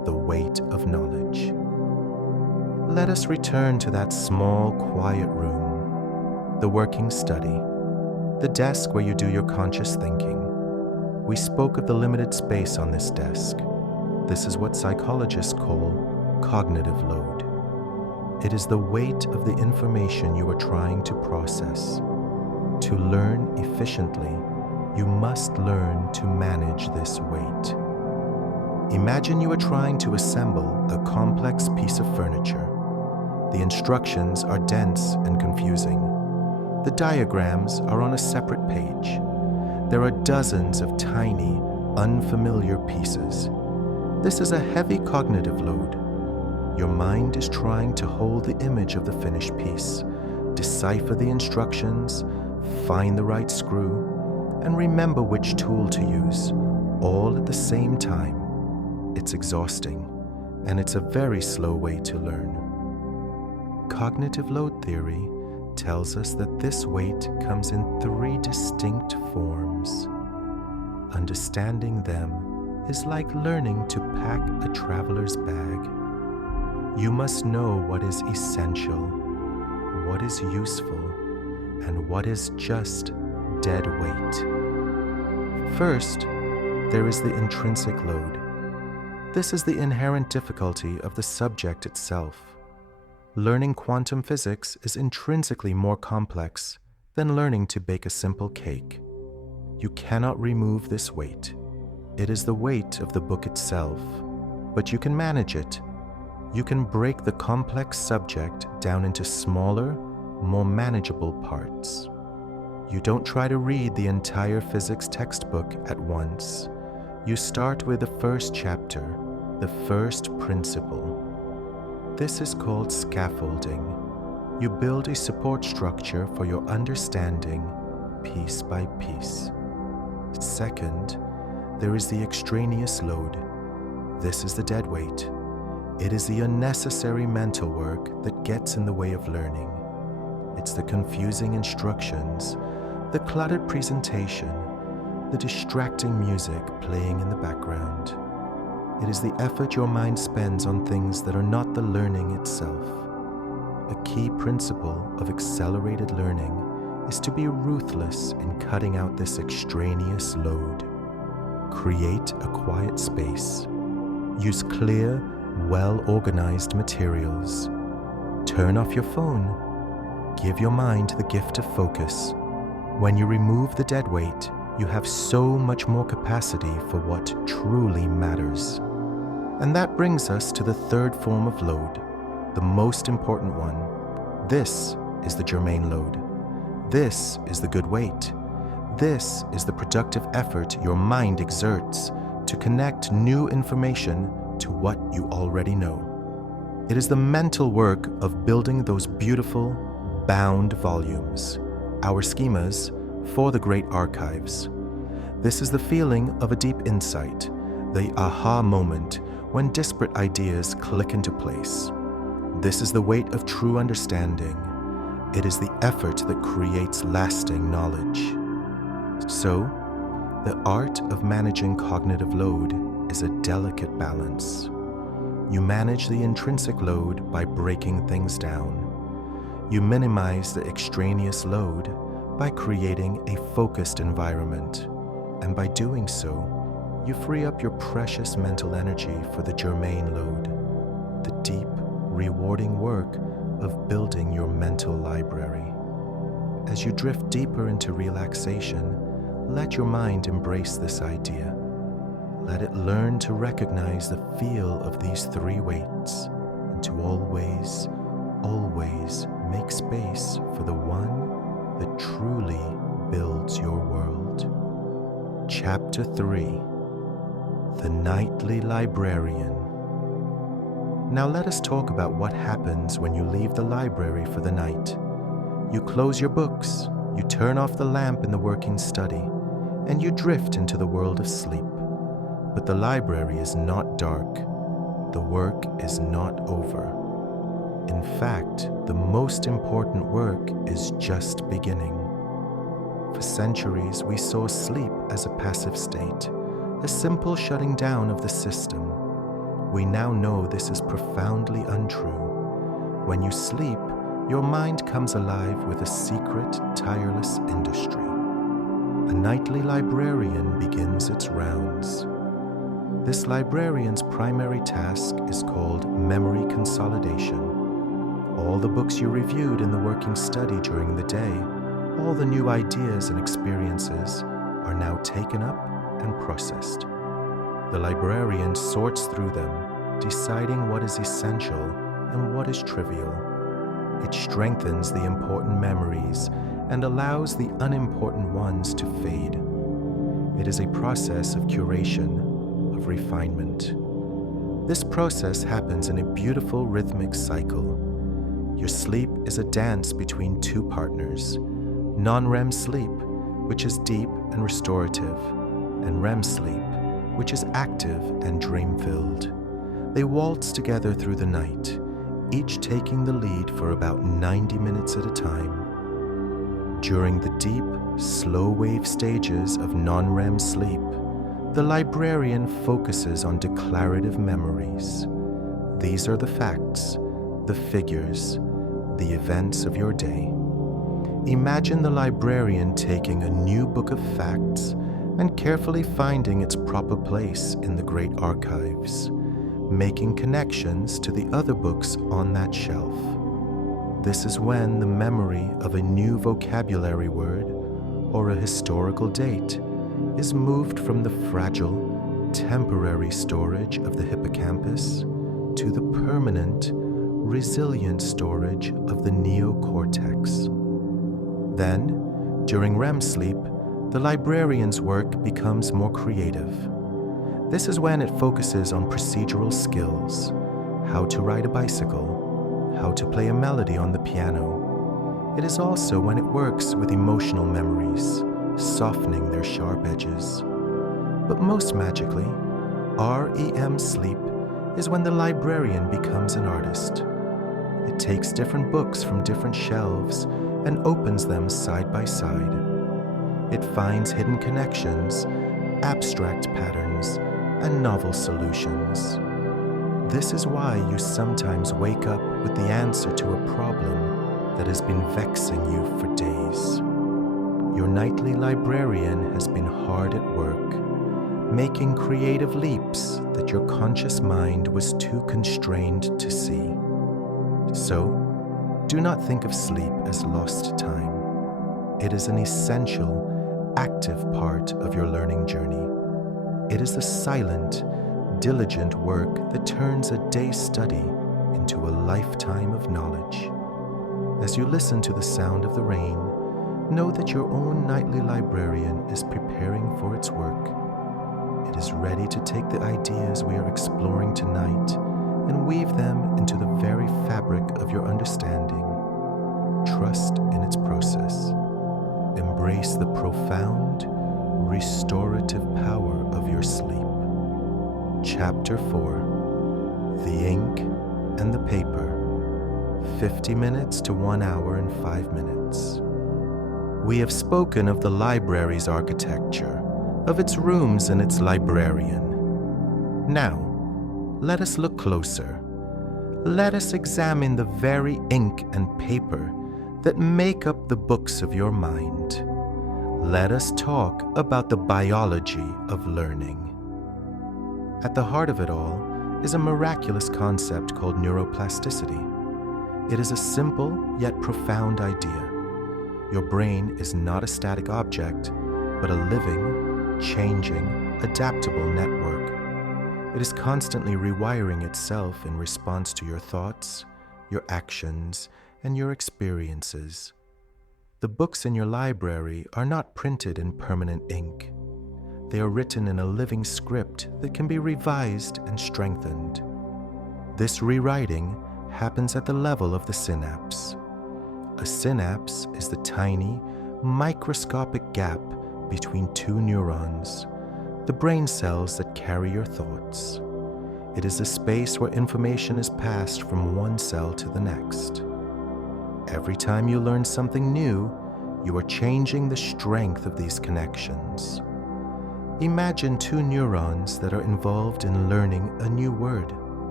the weight of knowledge. Let us return to that small, quiet room, the working study, the desk where you do your conscious thinking. We spoke of the limited space on this desk. This is what psychologists call cognitive load. It is the weight of the information you are trying to process. To learn efficiently, you must learn to manage this weight. Imagine you are trying to assemble a complex piece of furniture. The instructions are dense and confusing. The diagrams are on a separate page. There are dozens of tiny, unfamiliar pieces. This is a heavy cognitive load. Your mind is trying to hold the image of the finished piece, decipher the instructions, find the right screw, and remember which tool to use, all at the same time. It's exhausting, and it's a very slow way to learn. Cognitive load theory tells us that this weight comes in 3 distinct forms. Understanding them is like learning to pack a traveler's bag. You must know what is essential, what is useful, and what is just dead weight. First, there is the intrinsic load. This is the inherent difficulty of the subject itself. Learning quantum physics is intrinsically more complex than learning to bake a simple cake. You cannot remove this weight. It is the weight of the book itself, but you can manage it. You can break the complex subject down into smaller, more manageable parts. You don't try to read the entire physics textbook at once. You start with the first chapter, the first principle. This is called scaffolding. You build a support structure for your understanding piece by piece. Second, there is the extraneous load. This is the dead weight. It is the unnecessary mental work that gets in the way of learning. It's the confusing instructions, the cluttered presentation, the distracting music playing in the background. It is the effort your mind spends on things that are not the learning itself. A key principle of accelerated learning is to be ruthless in cutting out this extraneous load. Create a quiet space. Use clear, well-organized materials. Turn off your phone. Give your mind the gift of focus. When you remove the dead weight, you have so much more capacity for what truly matters. And that brings us to the third form of load, the most important one. This is the germane load. This is the good weight. This is the productive effort your mind exerts to connect new information to what you already know. It is the mental work of building those beautiful, bound volumes, our schemas for the great archives. This is the feeling of a deep insight, the aha moment when disparate ideas click into place. This is the weight of true understanding. It is the effort that creates lasting knowledge. So, the art of managing cognitive load is a delicate balance. You manage the intrinsic load by breaking things down. You minimize the extraneous load by creating a focused environment. And by doing so, you free up your precious mental energy for the germane load, the deep, rewarding work of building your mental library. As you drift deeper into relaxation, let your mind embrace this idea. Let it learn to recognize the feel of these 3 weights and to always, always make space for the one that truly builds your world. Chapter 3: The Nightly Librarian. Now let us talk about what happens when you leave the library for the night. You close your books, you turn off the lamp in the working study, and you drift into the world of sleep. But the library is not dark. The work is not over. In fact, the most important work is just beginning. For centuries, we saw sleep as a passive state, a simple shutting down of the system. we now know this is profoundly untrue. When you sleep, your mind comes alive with a secret, tireless industry. A nightly librarian begins its rounds. This librarian's primary task is called memory consolidation. All the books you reviewed in the working study during the day, all the new ideas and experiences are now taken up and processed. The librarian sorts through them, deciding what is essential and what is trivial. It strengthens the important memories and allows the unimportant ones to fade. It is a process of curation, of refinement. This process happens in a beautiful rhythmic cycle. Your sleep is a dance between two partners: non-REM sleep, which is deep and restorative, and REM sleep, which is active and dream-filled. They waltz together through the night, each taking the lead for about 90 minutes at a time. During the deep, slow-wave stages of non-REM sleep, the librarian focuses on declarative memories. These are the facts, the figures, the events of your day. Imagine the librarian taking a new book of facts and carefully finding its proper place in the great archives, making connections to the other books on that shelf. This is when the memory of a new vocabulary word or a historical date is moved from the fragile, temporary storage of the hippocampus to the permanent, resilient storage of the neocortex. Then, during REM sleep, the librarian's work becomes more creative. This is when it focuses on procedural skills, how to ride a bicycle, how to play a melody on the piano. It is also when it works with emotional memories, softening their sharp edges. But most magically, REM sleep is when the librarian becomes an artist. It takes different books from different shelves and opens them side by side. It finds hidden connections, abstract patterns, and novel solutions. This is why you sometimes wake up with the answer to a problem that has been vexing you for days. Your nightly librarian has been hard at work, making creative leaps that your conscious mind was too constrained to see. So, do not think of sleep as lost time. It is an essential, active part of your learning journey. It is the silent, diligent work that turns a day's study into a lifetime of knowledge. As you listen to the sound of the rain, know that your own nightly librarian is preparing for its work. It is ready to take the ideas we are exploring tonight and weave them into the very fabric of your understanding. Trust in its process. Embrace the profound, restorative power of your sleep. Chapter 4: The Ink and the Paper. 50 minutes to 1 hour and 5 minutes. We have spoken of the library's architecture, of its rooms and its librarian. Now, let us look closer. Let us examine the very ink and paper that make up the books of your mind. Let us talk about the biology of learning. At the heart of it all is a miraculous concept called neuroplasticity. It is a simple yet profound idea. Your brain is not a static object, but a living, changing, adaptable network. It is constantly rewiring itself in response to your thoughts, your actions, and your experiences. The books in your library are not printed in permanent ink. They are written in a living script that can be revised and strengthened. This rewriting happens at the level of the synapse. A synapse is the tiny, microscopic gap between two neurons, the brain cells that carry your thoughts. It is the space where information is passed from one cell to the next. Every time you learn something new, you are changing the strength of these connections. Imagine two neurons that are involved in learning a new word.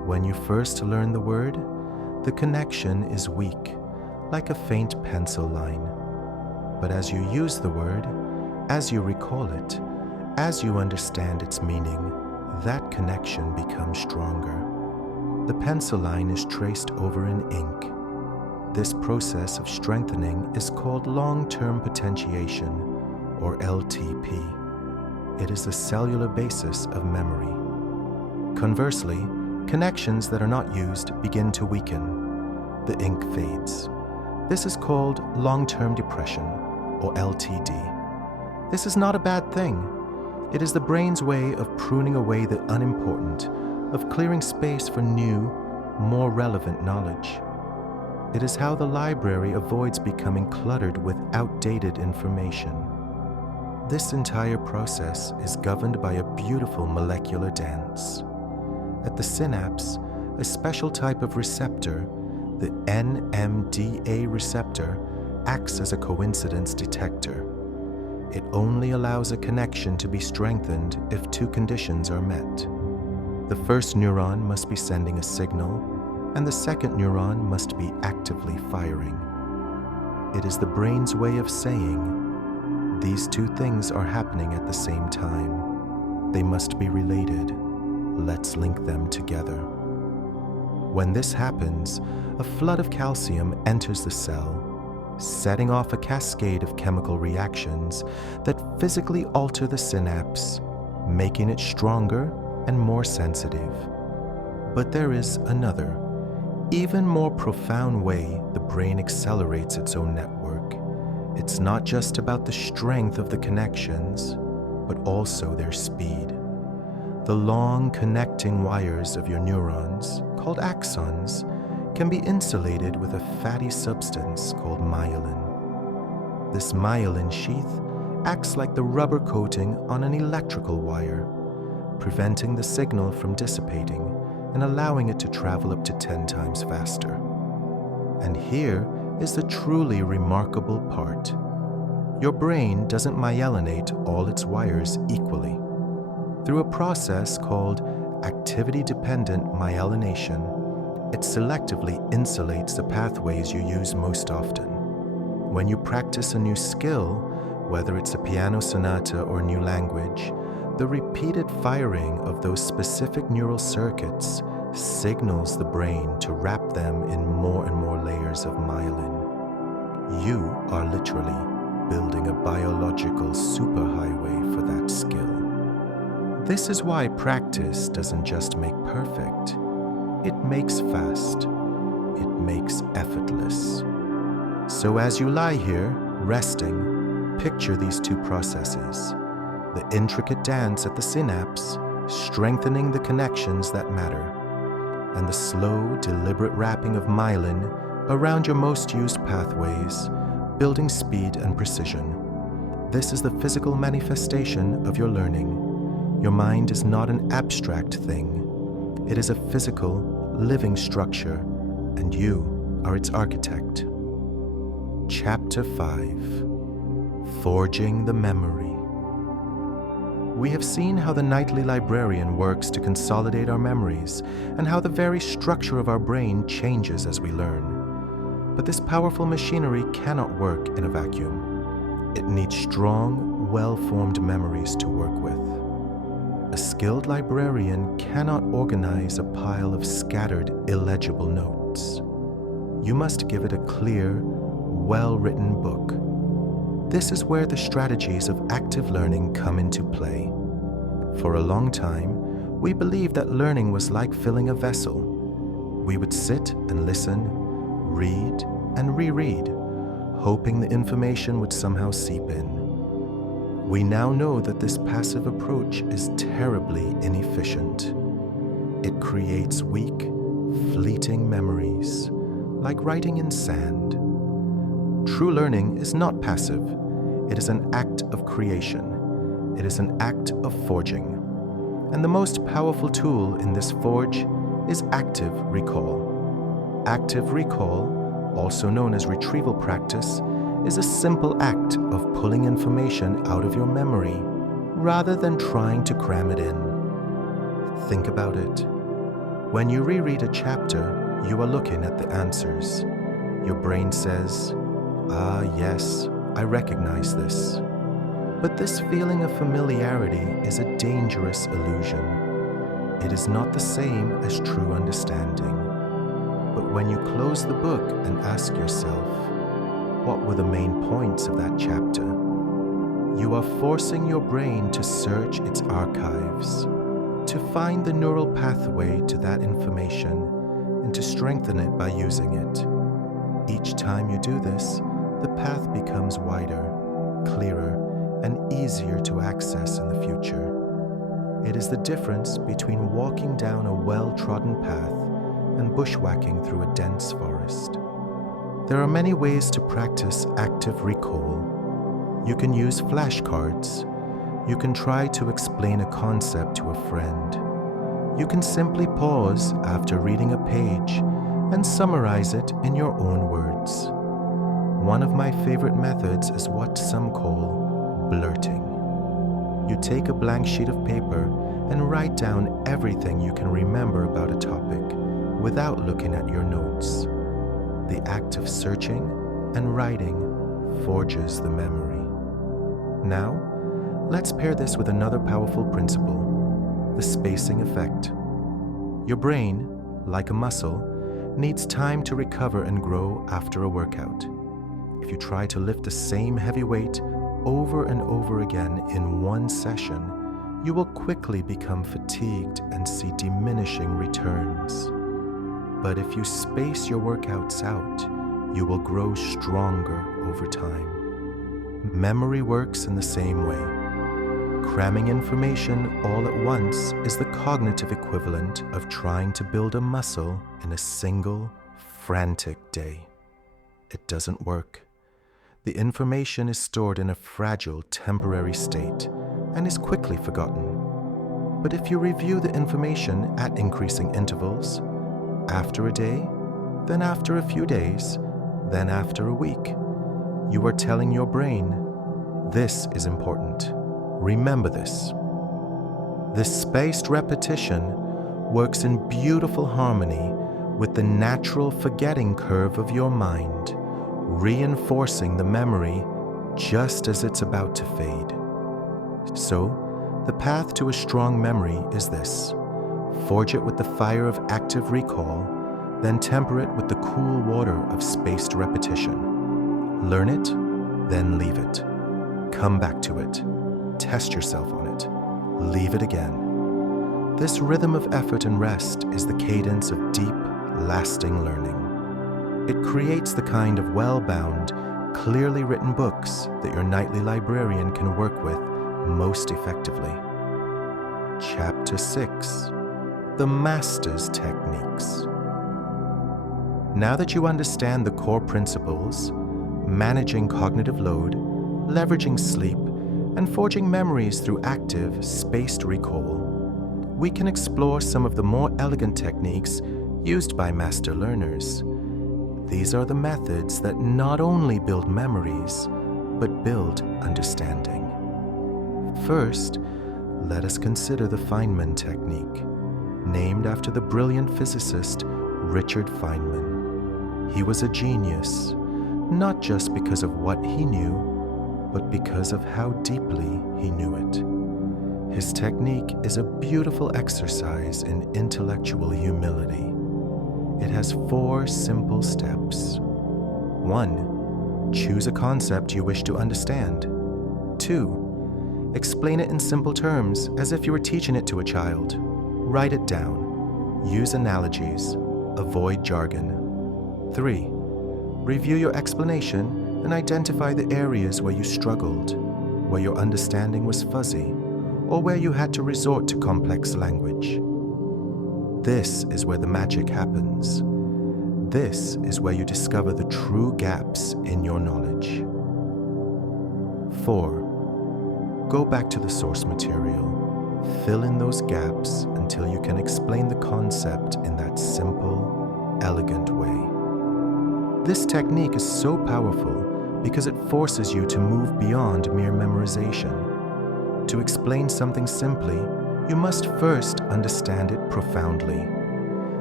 When you first learn the word, the connection is weak, like a faint pencil line. But as you use the word, as you recall it, as you understand its meaning, that connection becomes stronger. The pencil line is traced over in ink. This process of strengthening is called long-term potentiation, or LTP. It is the cellular basis of memory. Conversely, connections that are not used begin to weaken. The ink fades. This is called long-term depression, or LTD. This is not a bad thing. It is the brain's way of pruning away the unimportant, of clearing space for new, more relevant knowledge. It is how the library avoids becoming cluttered with outdated information. This entire process is governed by a beautiful molecular dance. At the synapse, a special type of receptor, the NMDA receptor, acts as a coincidence detector. It only allows a connection to be strengthened if two conditions are met. The first neuron must be sending a signal, and the second neuron must be actively firing. It is the brain's way of saying, these two things are happening at the same time. They must be related. Let's link them together. When this happens, a flood of calcium enters the cell, setting off a cascade of chemical reactions that physically alter the synapse, making it stronger and more sensitive. But there is another, even more profound way the brain accelerates its own network. It's not just about the strength of the connections, but also their speed. The long connecting wires of your neurons, called axons, can be insulated with a fatty substance called myelin. This myelin sheath acts like the rubber coating on an electrical wire, preventing the signal from dissipating and allowing it to travel up to 10 times faster. And here is the truly remarkable part. Your brain doesn't myelinate all its wires equally. Through a process called activity-dependent myelination, it selectively insulates the pathways you use most often. When you practice a new skill, whether it's a piano sonata or a new language, the repeated firing of those specific neural circuits signals the brain to wrap them in more and more layers of myelin. You are literally building a biological superhighway for that skill. This is why practice doesn't just make perfect. It makes fast. It makes effortless. So as you lie here, resting, picture these two processes. The intricate dance at the synapse, strengthening the connections that matter, and the slow, deliberate wrapping of myelin around your most used pathways, building speed and precision. This is the physical manifestation of your learning. Your mind is not an abstract thing. It is a physical, living structure, and you are its architect. Chapter 5: Forging the Memory. We have seen how the nightly librarian works to consolidate our memories and how the very structure of our brain changes as we learn. But this powerful machinery cannot work in a vacuum. It needs strong, well-formed memories to work with. A skilled librarian cannot organize a pile of scattered, illegible notes. You must give it a clear, well-written book. This is where the strategies of active learning come into play. For a long time, we believed that learning was like filling a vessel. We would sit and listen, read and reread, hoping the information would somehow seep in. We now know that this passive approach is terribly inefficient. It creates weak, fleeting memories, like writing in sand. True learning is not passive. It is an act of creation. It is an act of forging. And the most powerful tool in this forge is active recall. Active recall, also known as retrieval practice, is a simple act of pulling information out of your memory rather than trying to cram it in. Think about it. When you reread a chapter, you are looking at the answers. Your brain says, "Ah, yes, I recognize this." But this feeling of familiarity is a dangerous illusion. It is not the same as true understanding. But when you close the book and ask yourself, what were the main points of that chapter? You are forcing your brain to search its archives, to find the neural pathway to that information, and to strengthen it by using it. Each time you do this, the path becomes wider, clearer, and easier to access in the future. It is the difference between walking down a well-trodden path and bushwhacking through a dense forest. There are many ways to practice active recall. You can use flashcards. You can try to explain a concept to a friend. You can simply pause after reading a page and summarize it in your own words. One of my favorite methods is what some call blurting. You take a blank sheet of paper and write down everything you can remember about a topic without looking at your notes. The act of searching and writing forges the memory. Now, let's pair this with another powerful principle, the spacing effect. Your brain, like a muscle, needs time to recover and grow after a workout. If you try to lift the same heavy weight over and over again in one session, you will quickly become fatigued and see diminishing returns. But if you space your workouts out, you will grow stronger over time. Memory works in the same way. Cramming information all at once is the cognitive equivalent of trying to build a muscle in a single, frantic day. It doesn't work. The information is stored in a fragile, temporary state and is quickly forgotten. But if you review the information at increasing intervals, after a day, then after a few days, then after a week, you are telling your brain, this is important. Remember this. This spaced repetition works in beautiful harmony with the natural forgetting curve of your mind, reinforcing the memory just as it's about to fade. So, the path to a strong memory is this. Forge it with the fire of active recall, then temper it with the cool water of spaced repetition. Learn it, then leave it. Come back to it. Test yourself on it. Leave it again. This rhythm of effort and rest is the cadence of deep, lasting learning. It creates the kind of well-bound, clearly written books that your nightly librarian can work with most effectively. Chapter 6. The Master's Techniques. Now that you understand the core principles, managing cognitive load, leveraging sleep, and forging memories through active, spaced recall, we can explore some of the more elegant techniques used by master learners. These are the methods that not only build memories, but build understanding. First, let us consider the Feynman technique, named after the brilliant physicist Richard Feynman. He was a genius, not just because of what he knew, but because of how deeply he knew it. His technique is a beautiful exercise in intellectual humility. It has 4 simple steps. 1. Choose a concept you wish to understand. 2. Explain it in simple terms as if you were teaching it to a child. Write it down. Use analogies. Avoid jargon. 3. Review your explanation and identify the areas where you struggled, where your understanding was fuzzy, or where you had to resort to complex language. This is where the magic happens. This is where you discover the true gaps in your knowledge. 4. Go back to the source material. Fill in those gaps until you can explain the concept in that simple, elegant way. This technique is so powerful because it forces you to move beyond mere memorization. To explain something simply, you must first understand it profoundly.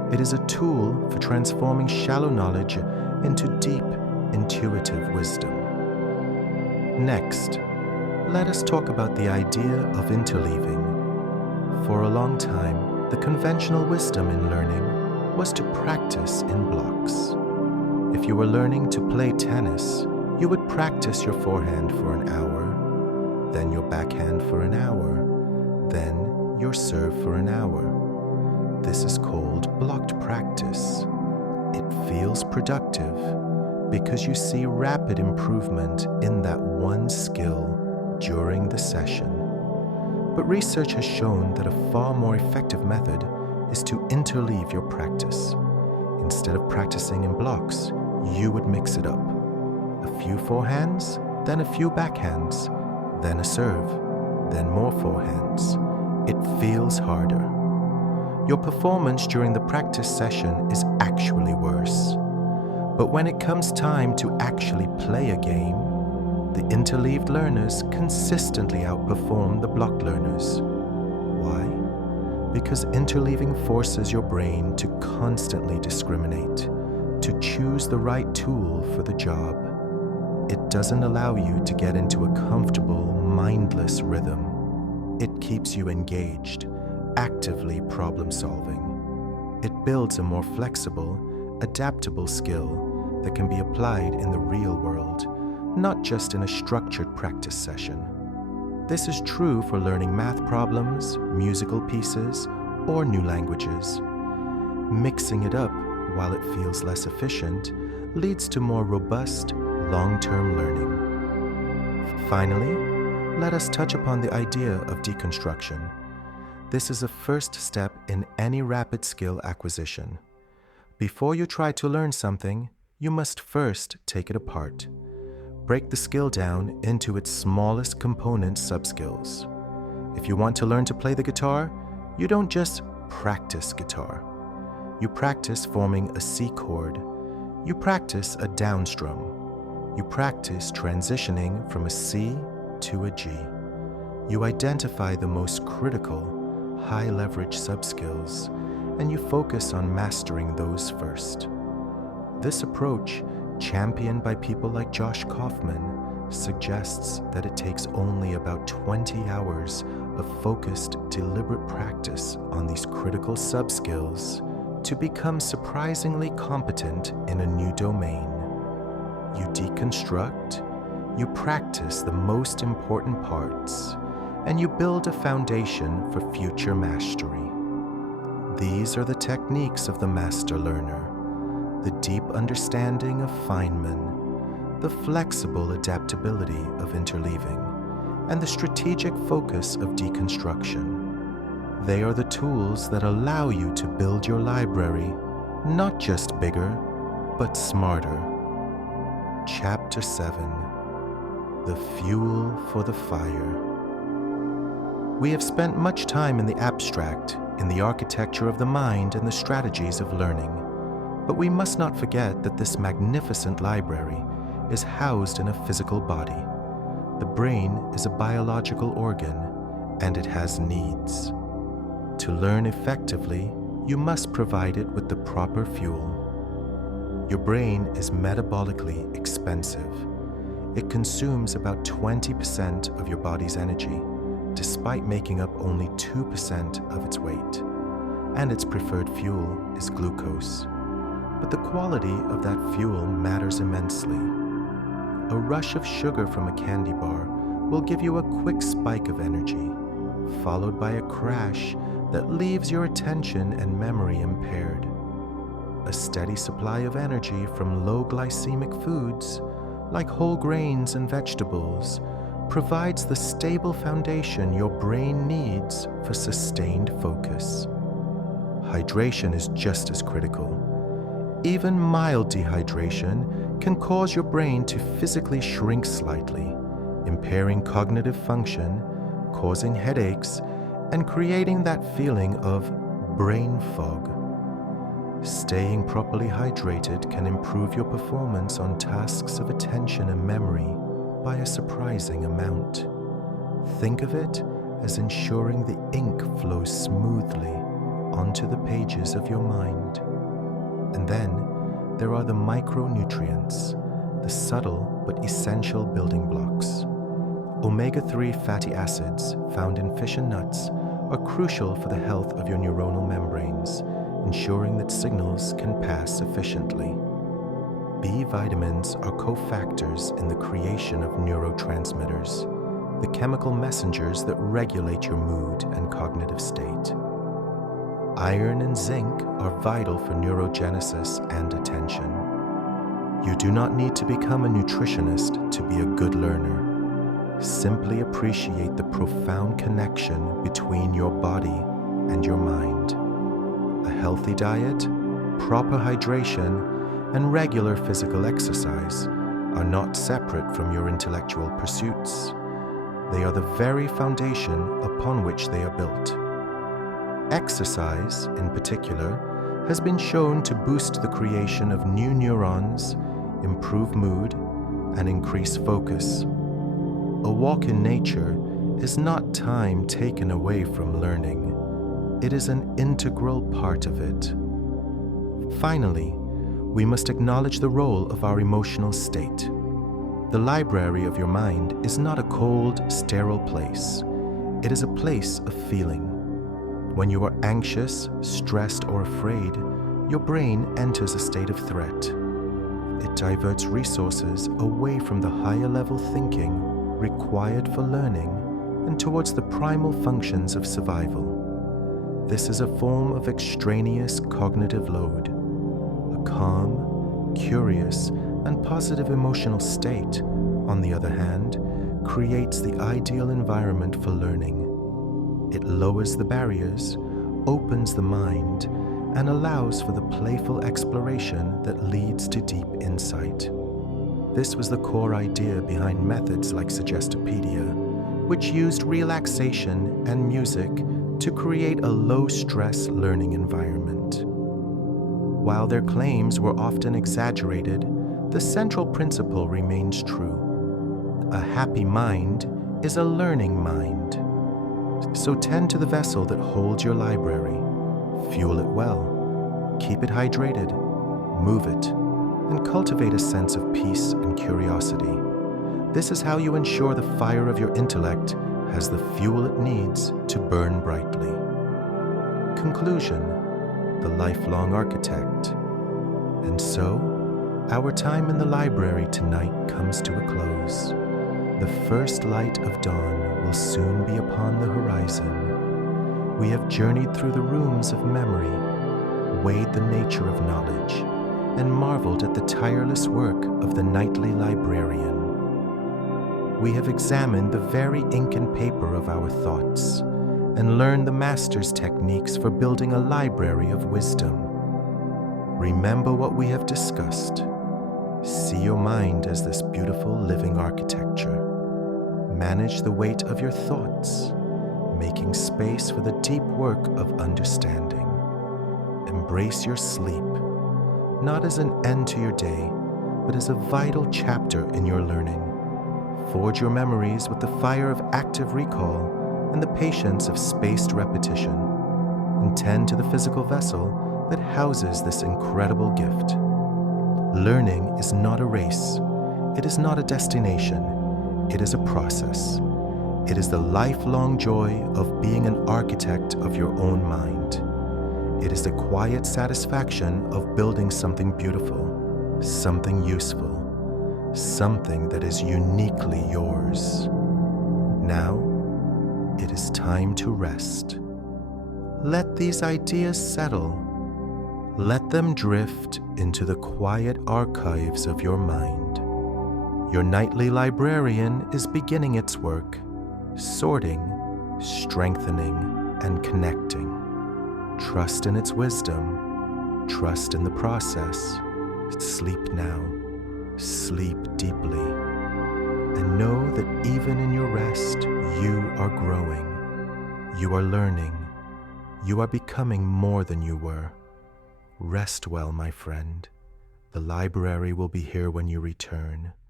It is a tool for transforming shallow knowledge into deep, intuitive wisdom. Next, let us talk about the idea of interleaving. For a long time, the conventional wisdom in learning was to practice in blocks. If you were learning to play tennis, you would practice your forehand for an hour, then your backhand for an hour, then your serve for an hour. This is called blocked practice. It feels productive because you see rapid improvement in that one skill during the session. But research has shown that a far more effective method is to interleave your practice. Instead of practicing in blocks, you would mix it up. A few forehands, then a few backhands, then a serve, then more forehands. It feels harder. Your performance during the practice session is actually worse. But when it comes time to actually play a game, the interleaved learners consistently outperform the blocked learners. Why? Because interleaving forces your brain to constantly discriminate, to choose the right tool for the job. It doesn't allow you to get into a comfortable, mindless rhythm. It keeps you engaged, actively problem-solving. It builds a more flexible, adaptable skill that can be applied in the real world, not just in a structured practice session. This is true for learning math problems, musical pieces, or new languages. Mixing it up while it feels less efficient leads to more robust, long-term learning. Finally, let us touch upon the idea of deconstruction. This is a first step in any rapid skill acquisition. Before you try to learn something, you must first take it apart. Break the skill down into its smallest component subskills. If you want to learn to play the guitar, you don't just practice guitar. You practice forming a C chord. You practice a down strum. You practice transitioning from a C to a G. You identify the most critical, high-leverage subskills, and you focus on mastering those first. This approach, championed by people like Josh Kaufman, suggests that it takes only about 20 hours of focused, deliberate practice on these critical subskills to become surprisingly competent in a new domain. You deconstruct, you practice the most important parts, and you build a foundation for future mastery. These are the techniques of the master learner: the deep understanding of Feynman, the flexible adaptability of interleaving, and the strategic focus of deconstruction. They are the tools that allow you to build your library, not just bigger, but smarter. Chapter 7: The Fuel for the Fire. We have spent much time in the abstract, in the architecture of the mind and the strategies of learning. But we must not forget that this magnificent library is housed in a physical body. The brain is a biological organ, and it has needs. To learn effectively, you must provide it with the proper fuel. Your brain is metabolically expensive. It consumes about 20% of your body's energy, despite making up only 2% of its weight. And its preferred fuel is glucose. But the quality of that fuel matters immensely. A rush of sugar from a candy bar will give you a quick spike of energy, followed by a crash that leaves your attention and memory impaired. A steady supply of energy from low glycemic foods, like whole grains and vegetables, provides the stable foundation your brain needs for sustained focus. Hydration is just as critical. Even mild dehydration can cause your brain to physically shrink slightly, impairing cognitive function, causing headaches, and creating that feeling of brain fog. Staying properly hydrated can improve your performance on tasks of attention and memory by a surprising amount. Think of it as ensuring the ink flows smoothly onto the pages of your mind. And then there are the micronutrients, the subtle but essential building blocks. Omega-3 fatty acids found in fish and nuts are crucial for the health of your neuronal membranes, ensuring that signals can pass efficiently. B vitamins are cofactors in the creation of neurotransmitters, the chemical messengers that regulate your mood and cognitive state. Iron and zinc are vital for neurogenesis and attention. You do not need to become a nutritionist to be a good learner. Simply appreciate the profound connection between your body and your mind. A healthy diet, proper hydration, and regular physical exercise are not separate from your intellectual pursuits. They are the very foundation upon which they are built. Exercise, in particular, has been shown to boost the creation of new neurons, improve mood, and increase focus. A walk in nature is not time taken away from learning. It is an integral part of it. Finally, we must acknowledge the role of our emotional state. The library of your mind is not a cold, sterile place. It is a place of feeling. When you are anxious, stressed, or afraid, your brain enters a state of threat. It diverts resources away from the higher level thinking required for learning and towards the primal functions of survival. This is a form of extraneous cognitive load. A calm, curious, and positive emotional state, on the other hand, creates the ideal environment for learning. It lowers the barriers, opens the mind, and allows for the playful exploration that leads to deep insight. This was the core idea behind methods like Suggestopedia, which used relaxation and music to create a low-stress learning environment. While their claims were often exaggerated, the central principle remains true. A happy mind is a learning mind. So tend to the vessel that holds your library. Fuel it well. Keep it hydrated. Move it. And cultivate a sense of peace and curiosity. This is how you ensure the fire of your intellect has the fuel it needs to burn brightly. Conclusion: the lifelong architect. And so, our time in the library tonight comes to a close. The first light of dawn will soon be upon the horizon. We have journeyed through the rooms of memory, weighed the nature of knowledge, and marveled at the tireless work of the nightly librarian. We have examined the very ink and paper of our thoughts and learned the master's techniques for building a library of wisdom. Remember what we have discussed. See your mind as this beautiful living architecture. Manage the weight of your thoughts, making space for the deep work of understanding. Embrace your sleep, not as an end to your day, but as a vital chapter in your learning. Forge your memories with the fire of active recall and the patience of spaced repetition, and tend to the physical vessel that houses this incredible gift. Learning is not a race. It is not a destination. It is a process. It is the lifelong joy of being an architect of your own mind. It is the quiet satisfaction of building something beautiful, something useful, something that is uniquely yours. Now, it is time to rest. Let these ideas settle. Let them drift into the quiet archives of your mind. Your nightly librarian is beginning its work, sorting, strengthening, and connecting. Trust in its wisdom. Trust in the process. Sleep now. Sleep deeply. And know that even in your rest, you are growing. You are learning. You are becoming more than you were. Rest well, my friend. The library will be here when you return.